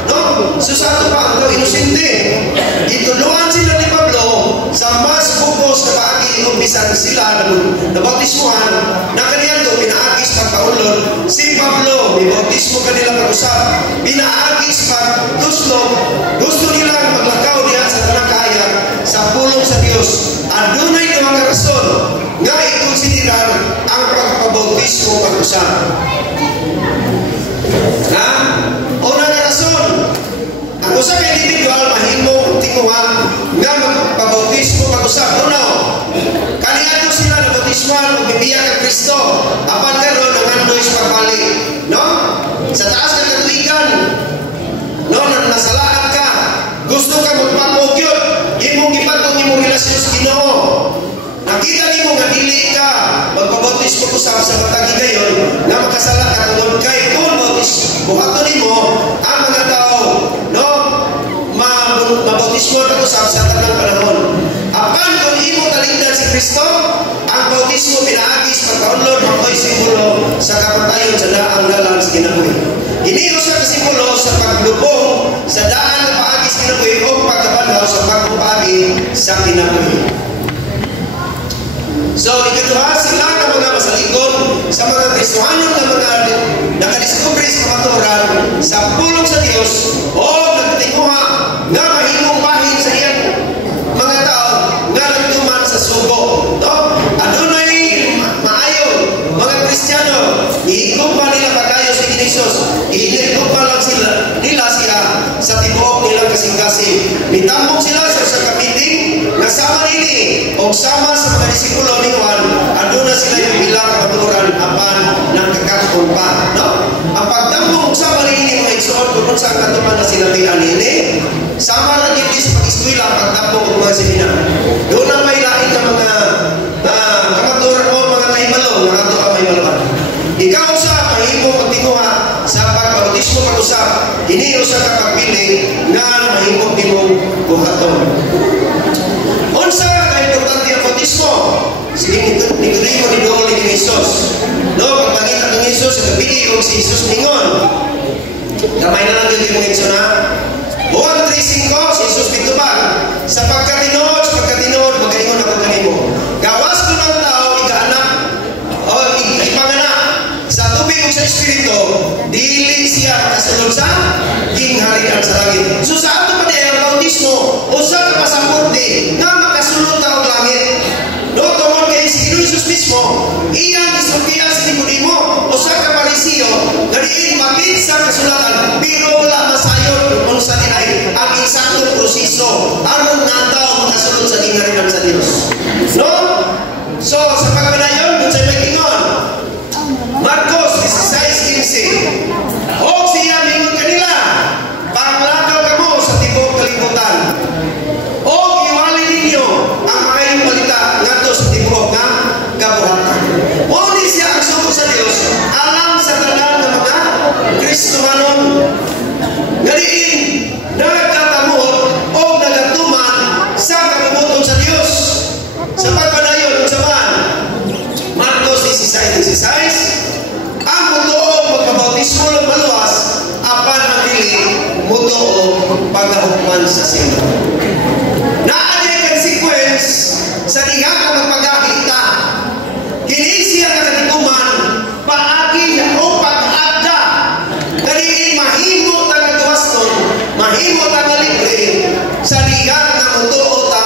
no? Susato pa ang inosente. Gituluan sila ni Pablo sa mas bukos na paagi umpisan sila na bautismuhan na kaniya do pinaagis pagkaulod. Si Pablo may bautismo kanila pag-usap, pinaagis pag-tuslo, gusto nilang maglakaw niya sa tanakaya sa pulong sa Diyos. Adunay na mga rason nga ikonsiderar ang pagpabautismo pag-usap. Ha? Una na rason, ang usa ka individual mahimo tinguhan nga magpabautismo pag-usap. Uno, kaniadto sila na bautismuhan ug bibiya kang Kristo apan karon nangandoy sa pagbalik, no? Sa taas ka katuigan, no, nasalaan ka, gusto ka magpapogyot, imong gipatong imong relasyon sa Ginoo. Nakita nimo nga dili ka magpabautismo usab sa matagi gayon na makasala ka tungod kay kung buhaton nimo ang mga tao, no, mabautismo ka usab sa tanang panahon. Apan kung imo talingdan si Kristo, ang bautismo pinaagis pagkaunlod makoy simbolo sa kamatayon sa daang dalan sa kinabuhi. Iniyo siya ka simbolo sa paglubong sa daan na paagis kinabuhi o pagkabanhaw sa pagpupagi sa kinabuhi. So, ikaduha sila ka mga masalikon sa mga Kristohanon na mga nakadiskubre sa kamaturan sa pulong sa Diyos o nagtinguha nga mahimong bahin sa iyang mga tao nga nagtuman sa sugo. No? Adunay maayo mga Kristiyano, iikog pa nila pagayo sa Ginisos, iikog pa lang nila siya sa tibuok nilang kasing-kasing. Mitambong sila sa kamiting nga sama nini o sama sa mga disipulo ni Juan, aduna sila yung bilang kapaturan apan ng kakakon pa. No? Ang pagdambong sama nini mga igsoon kung saan katuman na sila nini, sama lang yung sa pag-iskwila pagdambong ng mga semina. Doon ang may lain na mga kapaturan o mga kahibalo nga ato ka may malaman. Ikaw sa mahimo magtinguha sa pagbautismo pag-usap, iniyo sa kapagpili nga mahimo timong buhaton. Unsa ka importante ang bautismo? Sige, Nikodemo ni Dolo ni Jesus. No, pagpangita ng Jesus sa gabi o si Jesus ningon. Kamay na lang yung mga ito na. Juan 3:5, si Jesus pitubag. Sa pagkatinood, magalingon ako kanimo. Gawas ko ng tao, ikaanak, o ipanganak, sa tubig o sa Espiritu, dili siya kasunod sa kingharian sa langit. So sa ato pa niya ang bautismo, o sa pasaporte, nga makasunod na ang langit. No, tungkol kay si Jesus mismo, iyang isulpian si Nikodemo, o sa kaparisiyo, na diin mapit sa kasulatan, pero wala masayon kung sa dinay ang isaktong proseso, aron na tao makasunod sa kingharian sa Diyos. No? So, sa pagpanayon, kung sa'yo may kingon, Marcos 16:15, o siya mingon kanila, panglakaw ka mo sa tibok kalibutan, o iwali ninyo ang makayong balita ngadto sa tibok nga kabuhatan. O di siya ang suko sa Diyos, alam sa tanan ng mga Kristohanon, ngaliin, nagkatamuot o nagatuman sa kabubuton sa Diyos. Sa pagpanayon sa man, Marcos 16:16, ang mutuo magpabautismo ng maluwas, apan ang dili mutuo pagkahukman sa sino. Naanay consequence sa diha ka magpagakita. Kini siya nga nagtuman paagi o pag-adda. Kani mahimo ta nga tuwaston, mahimo ta nga libre sa diha nga mutuo ta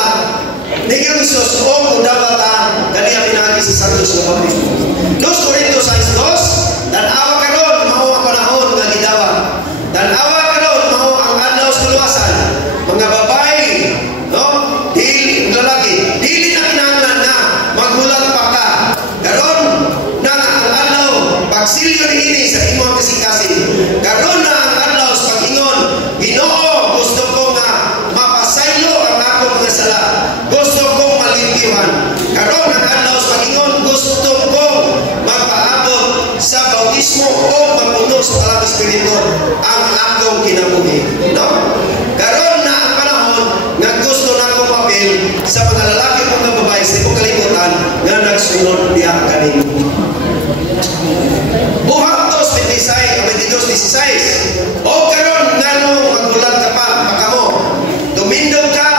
ni Jesus o mudawata kani ang pinagi sa Santos nga bautismo. 2 Corintios 6:2, tanawa karon mao ang panahon nga gidawa. Tanawa karon mao ang adlaw sa luwasan. Mga babae sala. Gusto kong malimpyuhan. Karon nag-adlaw sa Panginoon, gusto kong magpaabot sa bautismo o magpuno sa talang Espiritu ang akong kinabuhi. No? Karon na ang panahon nga gusto na akong papel sa mga lalaki o mga babae sa ibang kalibutan nga nagsunod diha kanimo. Buhat 22:16. O karon ngano magbulag ka pa makamo. Tumindog ka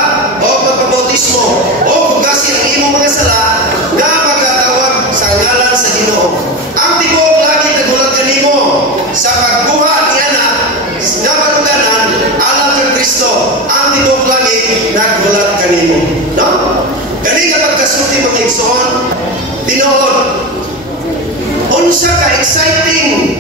o magpabautismo o hugasin ang imong mga sala nga magatawag sa ngalan sa Ginoo. Ang tibuok lagi nagulat kanimo sa pagbuha niya na manuganan alang kang Kristo. Ang tibuok lagi nagulat kanimo. No? Kani nga pagkasulti mga igsoon, tinuod unsa ka exciting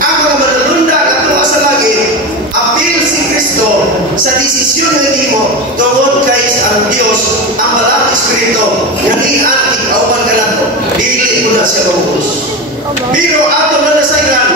ang mga manununda ato sa langit, apil si Kristo sa desisyon nga nimo tungod kay ang Dios ang Malang Espiritu nga lian ikaw man kanato dili mo na siya mabuhos. Pero ato na nasayran